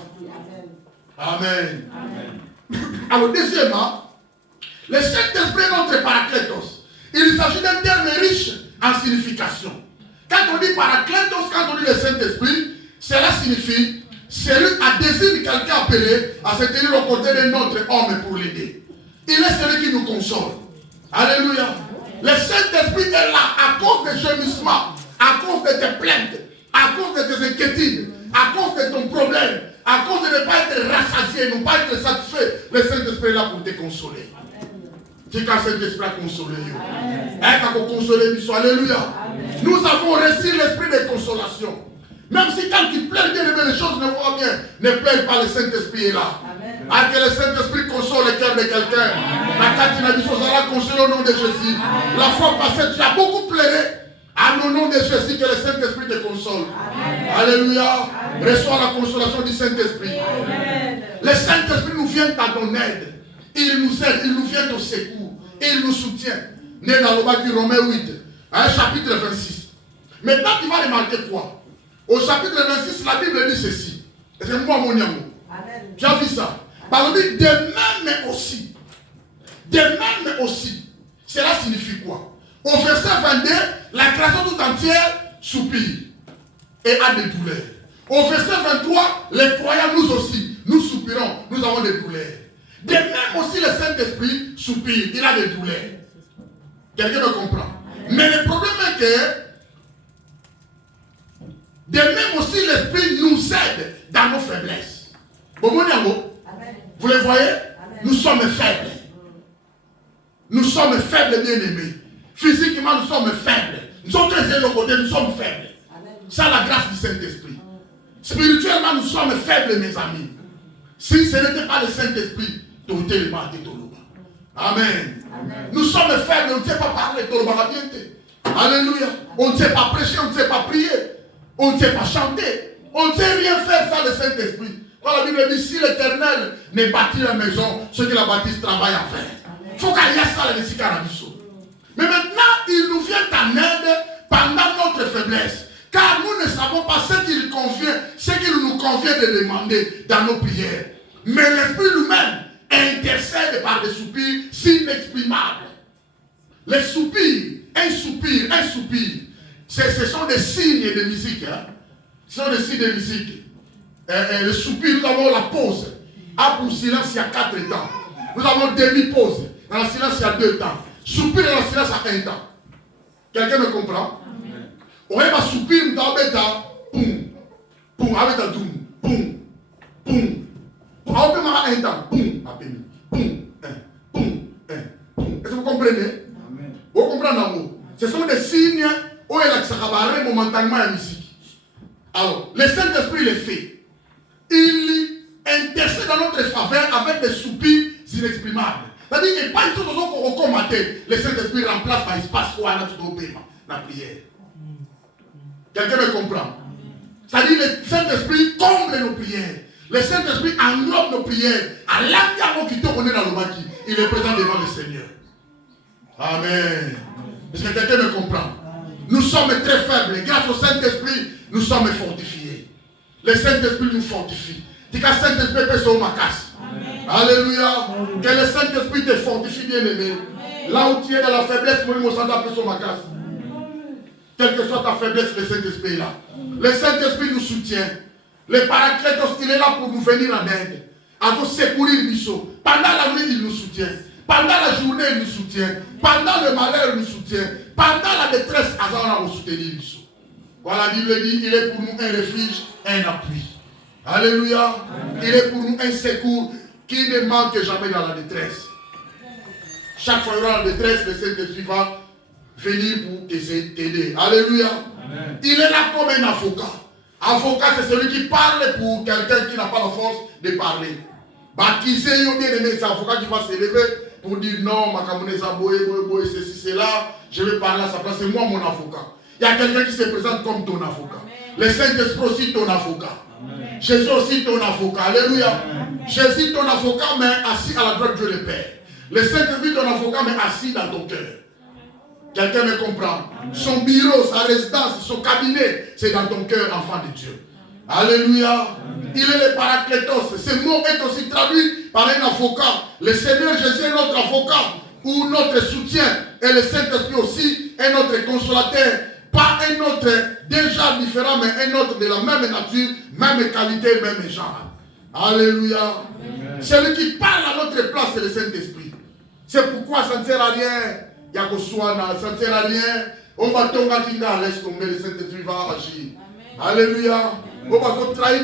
Amen. Alors deuxièmement, le Saint-Esprit est notre paraclétos. Il s'agit d'un terme riche en signification. Quand on dit paraclétos, quand on dit le Saint-Esprit, cela signifie celui à désigne quelqu'un appelé à se tenir aux côtés de notre homme pour l'aider. Il est celui qui nous console. Alléluia. Le Saint-Esprit est là à cause des gémissements, à cause de tes plaintes, à cause de tes inquiétudes, à cause de ton problème, à cause de ne pas être rassasié, de ne pas être satisfait. Le Saint-Esprit est là pour te consoler. C'est quand le Saint-Esprit a consolé. Alléluia. Nous avons reçu l'esprit de consolation. Même si quand tu pleures bien, les choses ne vont bien, ne pleure pas, le Saint-Esprit est là. À que le Saint-Esprit console le cœur de quelqu'un. La Katina Bissosala console au nom de Jésus. La fois passée, tu as beaucoup pleuré. Au nom de Jésus, que le Saint-Esprit te console. Alléluia. Reçois la consolation du Saint-Esprit. Le Saint-Esprit nous vient à ton aide. Il nous aide, il nous vient au secours. Il nous soutient. Né dans le bas du Romain 8, chapitre 26. Maintenant, tu vas remarquer quoi? Au chapitre 26, la Bible dit ceci. Et c'est moi, mon amour. Tu as vu ça? Par exemple, de même aussi. De même aussi. Cela signifie quoi? Au verset 22, la création tout entière soupire et a des douleurs. Au verset 23, les croyants, nous aussi, nous soupirons, nous avons des douleurs. De même aussi, le Saint-Esprit soupire, il a des douleurs. Quelqu'un me comprend? Mais le problème est que, de même aussi, l'Esprit nous aide dans nos faiblesses. Vous les voyez? Nous sommes faibles. Nous sommes faibles, bien-aimés. Physiquement, nous sommes faibles. Nous sommes très éloquents, nous sommes faibles. C'est la grâce du Saint-Esprit. Spirituellement, nous sommes faibles, mes amis. Si ce n'était pas le Saint-Esprit, Amen. Nous sommes faibles, on ne sait pas parler. Alléluia. On ne sait pas prêcher, on ne sait pas prier. On ne sait pas chanter. On ne sait rien faire sans le Saint-Esprit. Quand la Bible dit, si l'Éternel ne bâtit la maison, ceux qui la bâtissent travaillent à faire. Il faut qu'il y ait ça, les Sikarabiso. Mais maintenant, il nous vient en aide pendant notre faiblesse. Car nous ne savons pas ce qu'il nous convient de demander dans nos prières. Mais l'Esprit lui-même intercède par des soupirs inexprimables. Les soupirs, un soupir. Ce sont des signes de musique. Hein? Ce sont des signes de musique. Le soupir, nous avons la pause. A pour silence, il y a 4 temps. Nous avons demi-pause. Dans le silence, il y a 2 temps. Soupir dans le silence, il y a 1 temps. Quelqu'un me comprend? On va soupir, nous avons boum, boum, avec un doum, boum, boum. On va un temps, boum, boum, boum. Est-ce que vous comprenez? Vous comprenez l'amour? Ce sont des signes où il y a momentanément la musique. Alors, le Saint-Esprit le fait. Il intercède dans notre faveur avec des soupirs inexprimables. C'est-à-dire qu'il n'y a pas une chose qu'on recommande. Le Saint-Esprit remplace par espace où on a tout au paiement, la prière. Quelqu'un me comprend? C'est-à-dire le Saint-Esprit comble nos prières. Le Saint-Esprit englobe nos prières. À l'âme qui tourne dans le bâti, il est présent devant le Seigneur. Amen. Est-ce que quelqu'un me comprend? Nous sommes très faibles. Grâce au Saint-Esprit, nous sommes fortifiés. Le Saint-Esprit nous fortifie. Tu as Saint-Esprit peut se ma casse. Alléluia. Que le Saint-Esprit te fortifie, bien-aimé. Là où tu es dans la faiblesse, moi, je m'appelle sur ma casse. Quelle que soit ta faiblesse, le Saint-Esprit est là. Le Saint-Esprit nous soutient. Le Paraclétos, il est là pour nous venir en aide. À nous secourir, Bichot. Pendant la nuit, il nous soutient. Pendant la journée, il nous soutient. Pendant le malheur, il nous soutient. Pendant la détresse, on a soutenu Bichot. Voilà, la Bible dit, il est pour nous un refuge, un appui. Alléluia. Il est pour nous un secours qui ne manque jamais dans la détresse. Chaque fois qu'il y aura la détresse, le Saint-Esprit va venir pour t'aider. Alléluia. Amen. Il est là comme un avocat. Avocat, c'est celui qui parle pour quelqu'un qui n'a pas la force de parler. Baptisé, bien aimé, c'est l'avocat qui va s'élever pour dire non, ma camonesa boé, ceci, c'est là, je vais parler à sa place, c'est moi mon avocat. Il y a quelqu'un qui se présente comme ton avocat. Le Saint-Esprit aussi ton avocat. Amen. Jésus aussi ton avocat. Alléluia. Amen. Jésus ton avocat, mais assis à la droite de Dieu le Père. Le Saint-Esprit ton avocat, mais assis dans ton cœur. Quelqu'un me comprend? Son bureau, sa résidence, son cabinet, c'est dans ton cœur, enfant de Dieu. Alléluia. Il est le Paraclétos. Ce mot est aussi traduit par un avocat. Le Seigneur Jésus est notre avocat ou notre soutien. Et le Saint-Esprit aussi est notre consolateur. Pas un autre déjà différent, mais un autre de la même nature, même qualité, même genre. Alléluia. Celui qui parle à notre place, c'est le Saint-Esprit. C'est pourquoi ça ne sert à rien. Yakoswana, ça ne sert à rien. On va tomber, laisse tomber, le Saint-Esprit va agir. Alléluia. On va se trahir,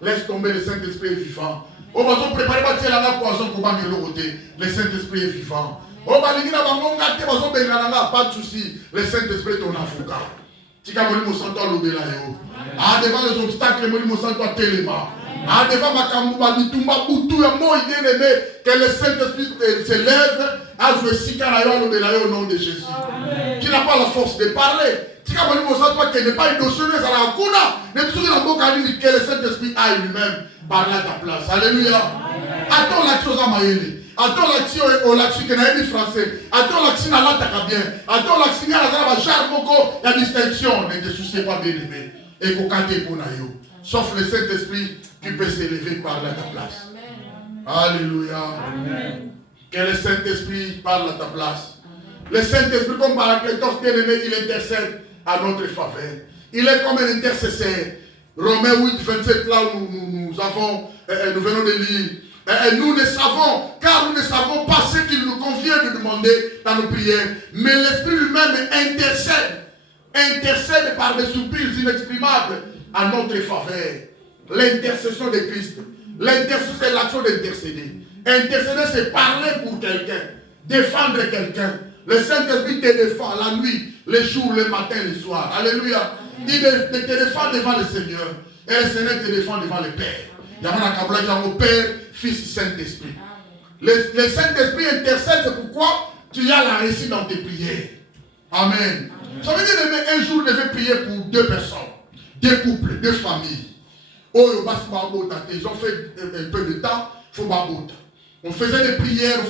laisse tomber, le Saint-Esprit est vivant. On va se préparer la poisson pour battre le côté. Le Saint-Esprit est vivant. On va dire pas de souci. Le Saint-Esprit est ton avocat. Ah, devant les obstacles, ah, devant ma kamouba, que le Saint-Esprit s'élève à jouer si au nom de Jésus. Qui n'a pas la force de parler. Qui n'est pas une notionneuse à la kuna, que le Saint-Esprit aille lui-même parler à ta place. Alléluia. Attends la chose à Maïli. Attends l'action au l'action que n'a français. Attends l'action à l'attaque bien. Attends l'action à la jarre la distinction. Ne te soucie pas bien aimé. Et pour canter pour Nayo. Sauf le Saint-Esprit qui peut s'élever par à ta place. Alléluia. Amen. Que le Saint-Esprit parle à ta place. Le Saint-Esprit, comme Paraclétos bien aimé, il intercède à notre faveur. Il est comme un intercesseur. Romains 8, 27, là où nous venons de lire. Nous ne savons, car nous ne savons pas ce qu'il nous convient de demander dans nos prières. Mais l'Esprit lui-même intercède par des soupirs inexprimables à notre faveur. L'intercession de Christ. L'intercession, c'est l'action d'intercéder. Intercéder, c'est parler pour quelqu'un. Défendre quelqu'un. Le Saint-Esprit te défend la nuit, le jour, le matin, le soir. Alléluia. Il te défend devant le Seigneur. Et le Seigneur te défend devant le Père. Il y a mon Père, Fils, Saint-Esprit. Le Saint-Esprit intercède, c'est pourquoi tu as la réussite dans tes prières. Amen. Ça veut dire un jour, je devais prier pour 2 personnes, 2 couples, 2 familles. Ils ont fait un peu de temps, il faut babota. On faisait des prières,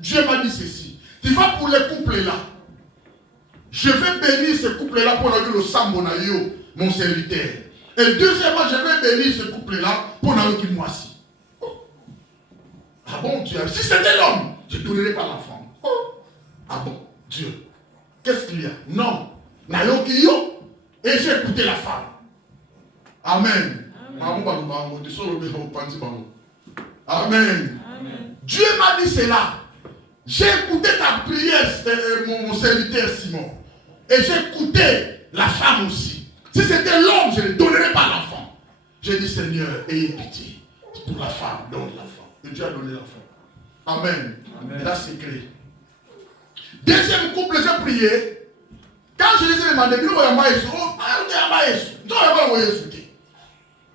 Dieu m'a dit ceci. Tu vas pour les couples là. Je vais bénir ce couple là pour le Sambonayo, mon serviteur. Et deuxièmement, je vais bénir ce couple là pour le qui moi aussi. Oh. Ah bon Dieu, si c'était l'homme, je ne donnerais pas l'enfant. Oh. Ah bon Dieu, qu'est-ce qu'il y a? Non. Et j'ai écouté la femme. Amen. Amen. Dieu m'a dit cela. J'ai écouté ta prière, mon serviteur Simon. Et j'ai écouté la femme aussi. Si c'était l'homme, je ne donnerais pas l'enfant. J'ai dit, Seigneur, ayez pitié. Pour la femme, donne l'enfant. Et Dieu a donné l'enfant. Amen. Amen. Et là, c'est créé. Deuxième couple, j'ai prié. Quand je les ai demandé, moi,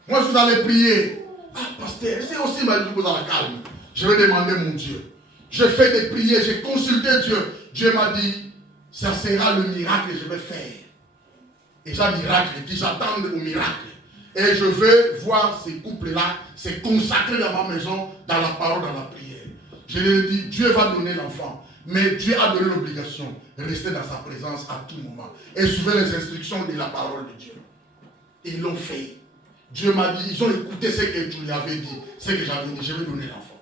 je vous allais prier. Ah, pasteur, c'est aussi ma vie dans la calme. Je vais demander mon Dieu. Je fais des prières, j'ai consulté Dieu. Dieu m'a dit, ça sera le miracle que je vais faire. Et j'ai un miracle, qui s'attendent au miracle. Et je veux voir ces couples-là se consacrer dans ma maison, dans la parole, dans la prière. Je lui ai dit, Dieu va donner l'enfant. Mais Dieu a donné l'obligation de rester dans sa présence à tout moment. Et suivre les instructions de la parole de Dieu. Ils l'ont fait. Dieu m'a dit, ils ont écouté ce que tu lui avais dit, ce que j'avais dit, je vais donner l'enfant.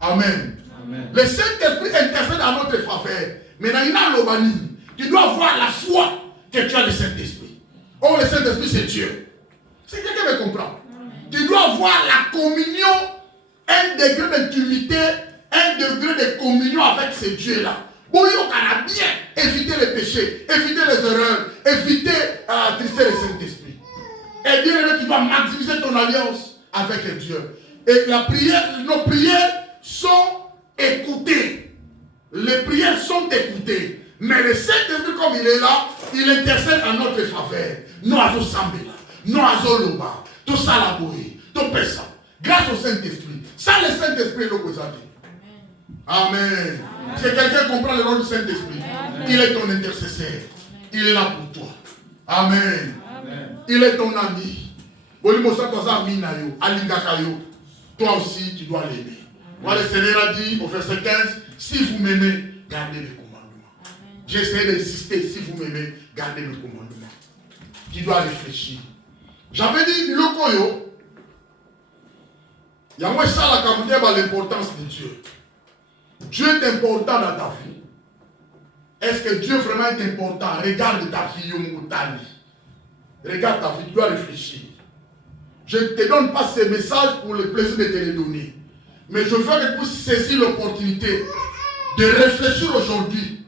Amen. Amen. Le Saint-Esprit intercède en notre faveur. Mais dans l'Obani, tu dois avoir la foi que tu as le Saint-Esprit. Oh, le Saint-Esprit, c'est Dieu. C'est quelqu'un qui me comprend. Amen. Tu dois avoir la communion, un degré d'intimité, un degré de communion avec ce Dieu-là. Bon, il faut bien éviter les péchés, éviter les erreurs, éviter trister le Saint-Esprit. Et bien, tu dois maximiser ton alliance avec Dieu. Et la prière, nos prières sont écoutées. Les prières sont écoutées. Mais le Saint-Esprit, comme il est là, il intercède en notre faveur. Nous avons Sambela, nous avons Loba, tout ça la bouille, tout ça. Grâce au Saint-Esprit. Sans le Saint-Esprit, nous vous avons. Amen. Si quelqu'un comprend le nom du Saint-Esprit, il est ton intercesseur. Il est là pour toi. Amen. Amen. Il est ton ami. Toi aussi, tu dois l'aimer. Voilà, le Seigneur a dit au verset 15, si vous m'aimez, gardez mes commandements. J'essaie d'insister, si vous m'aimez, gardez mes commandements. Tu dois réfléchir. J'avais dit, Lokoyo, il y a moi ça la communauté l'importance de Dieu. Dieu est important dans ta vie. Est-ce que Dieu vraiment est important? Regarde ta vie, regarde ta vie, tu dois réfléchir. Je ne te donne pas ces messages pour le plaisir de te les donner. Mais je veux que tu saisir l'opportunité de réfléchir aujourd'hui.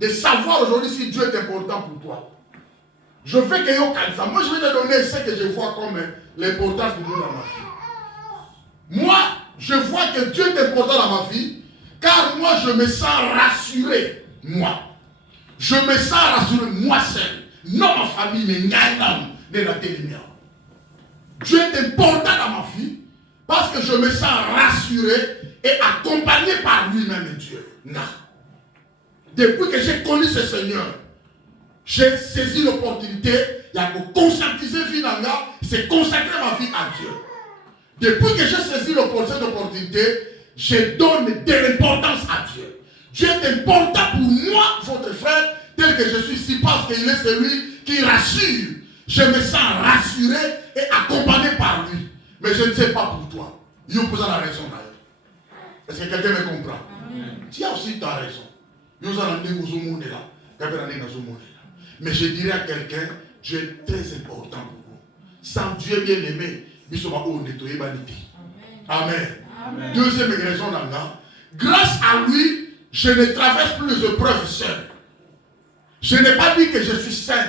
De savoir aujourd'hui si Dieu est important pour toi. Je veux que ça. Moi, je vais te donner ce que je vois comme l'importance de Dieu dans ma vie. Moi, je vois que Dieu est important dans ma vie. Car moi, je me sens rassuré. Moi. Je me sens rassuré, moi seul. Non ma famille, mais Nyaïnam de la télémière. Dieu est important dans ma vie. Parce que je me sens rassuré et accompagné par lui-même, Dieu. Non. Depuis que j'ai connu ce Seigneur, j'ai saisi l'opportunité, il y a que conscientiser finalement, c'est consacrer ma vie à Dieu. Depuis que j'ai saisi l'opportunité, je donne de l'importance à Dieu. Dieu est important pour moi, votre frère, tel que je suis ici, parce qu'il est celui qui rassure. Je me sens rassuré et accompagné par lui. Mais je ne sais pas pour toi. Il y a la raison là. Est-ce que quelqu'un me comprend? Tu as aussi ta raison. Mais je dirais à quelqu'un, Dieu est très important pour vous. Sans Dieu bien aimé, il sera au nettoyer vanité. Amen. Amen. Deuxième raison, grâce à lui, je ne traverse plus les épreuves seul. Je n'ai pas dit que je suis saint,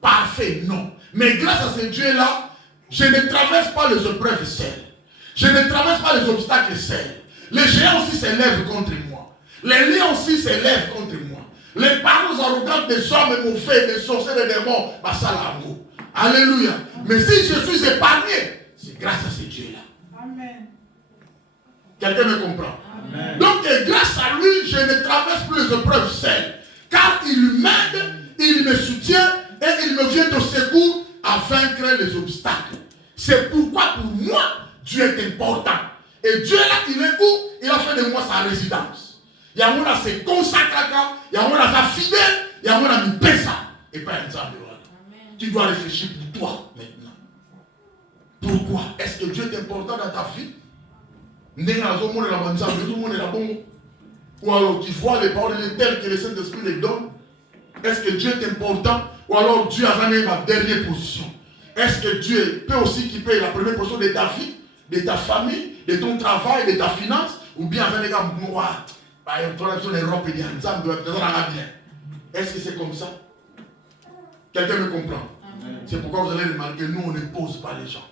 parfait, non. Mais grâce à ce Dieu-là, je ne traverse pas les épreuves seul. Je ne traverse pas les obstacles seul. Les géants aussi s'élèvent contre moi. Les lions aussi s'élèvent contre moi. Les paroles arrogantes des hommes mauvais, des sorciers, des démons, ça l'amour. Alléluia. Mais si je suis épargné, c'est grâce à ce Dieu-là. Amen. Quelqu'un me comprend? Amen. Donc, grâce à lui, je ne traverse plus les épreuves seul. Car il m'aide, il me soutient et il me vient au secours à vaincre les obstacles. C'est pourquoi pour moi, Dieu est important. Et Dieu là, il est où? Il a fait de moi sa résidence. Il y a mon à se consacrer, il y a mon à sa fidèle, il y a mon à me payer ça. Et pas un temps de l'autre. Tu dois réfléchir pour toi maintenant. Pourquoi? Est-ce que Dieu est important dans ta vie? Ou alors tu vois les paroles telles que le Saint-Esprit les donne? Est-ce que Dieu est important? Ou alors Dieu a donné ma dernière position? Est-ce que Dieu peut aussi qui paye la première position de ta vie, de ta famille, de ton travail, de ta finance? Ou bien avec les gars, moi, est-ce que c'est comme ça? Quelqu'un me comprend? C'est pourquoi vous allez remarquer, nous on ne pose pas les gens.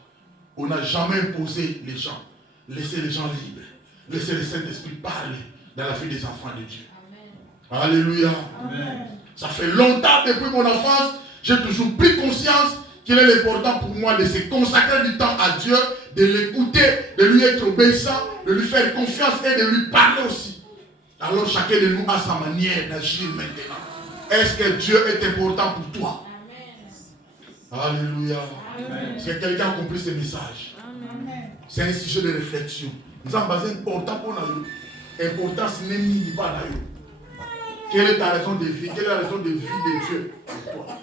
On n'a jamais imposé les gens. Laissez les gens libres. Laissez le Saint-Esprit parler dans la vie des enfants de Dieu. Amen. Alléluia. Amen. Ça fait longtemps depuis mon enfance, j'ai toujours pris conscience qu'il est important pour moi de se consacrer du temps à Dieu, de l'écouter, de lui être obéissant, de lui faire confiance et de lui parler aussi. Alors chacun de nous a sa manière d'agir maintenant. Est-ce que Dieu est important pour toi? Amen. Alléluia. Amen. Est-ce que quelqu'un a compris ce message? Amen. C'est un sujet de réflexion. Nous avons besoin important pour nous. Importance n'est pas là. Quelle est ta raison de vie? Quelle est la raison de vie de Dieu pour toi?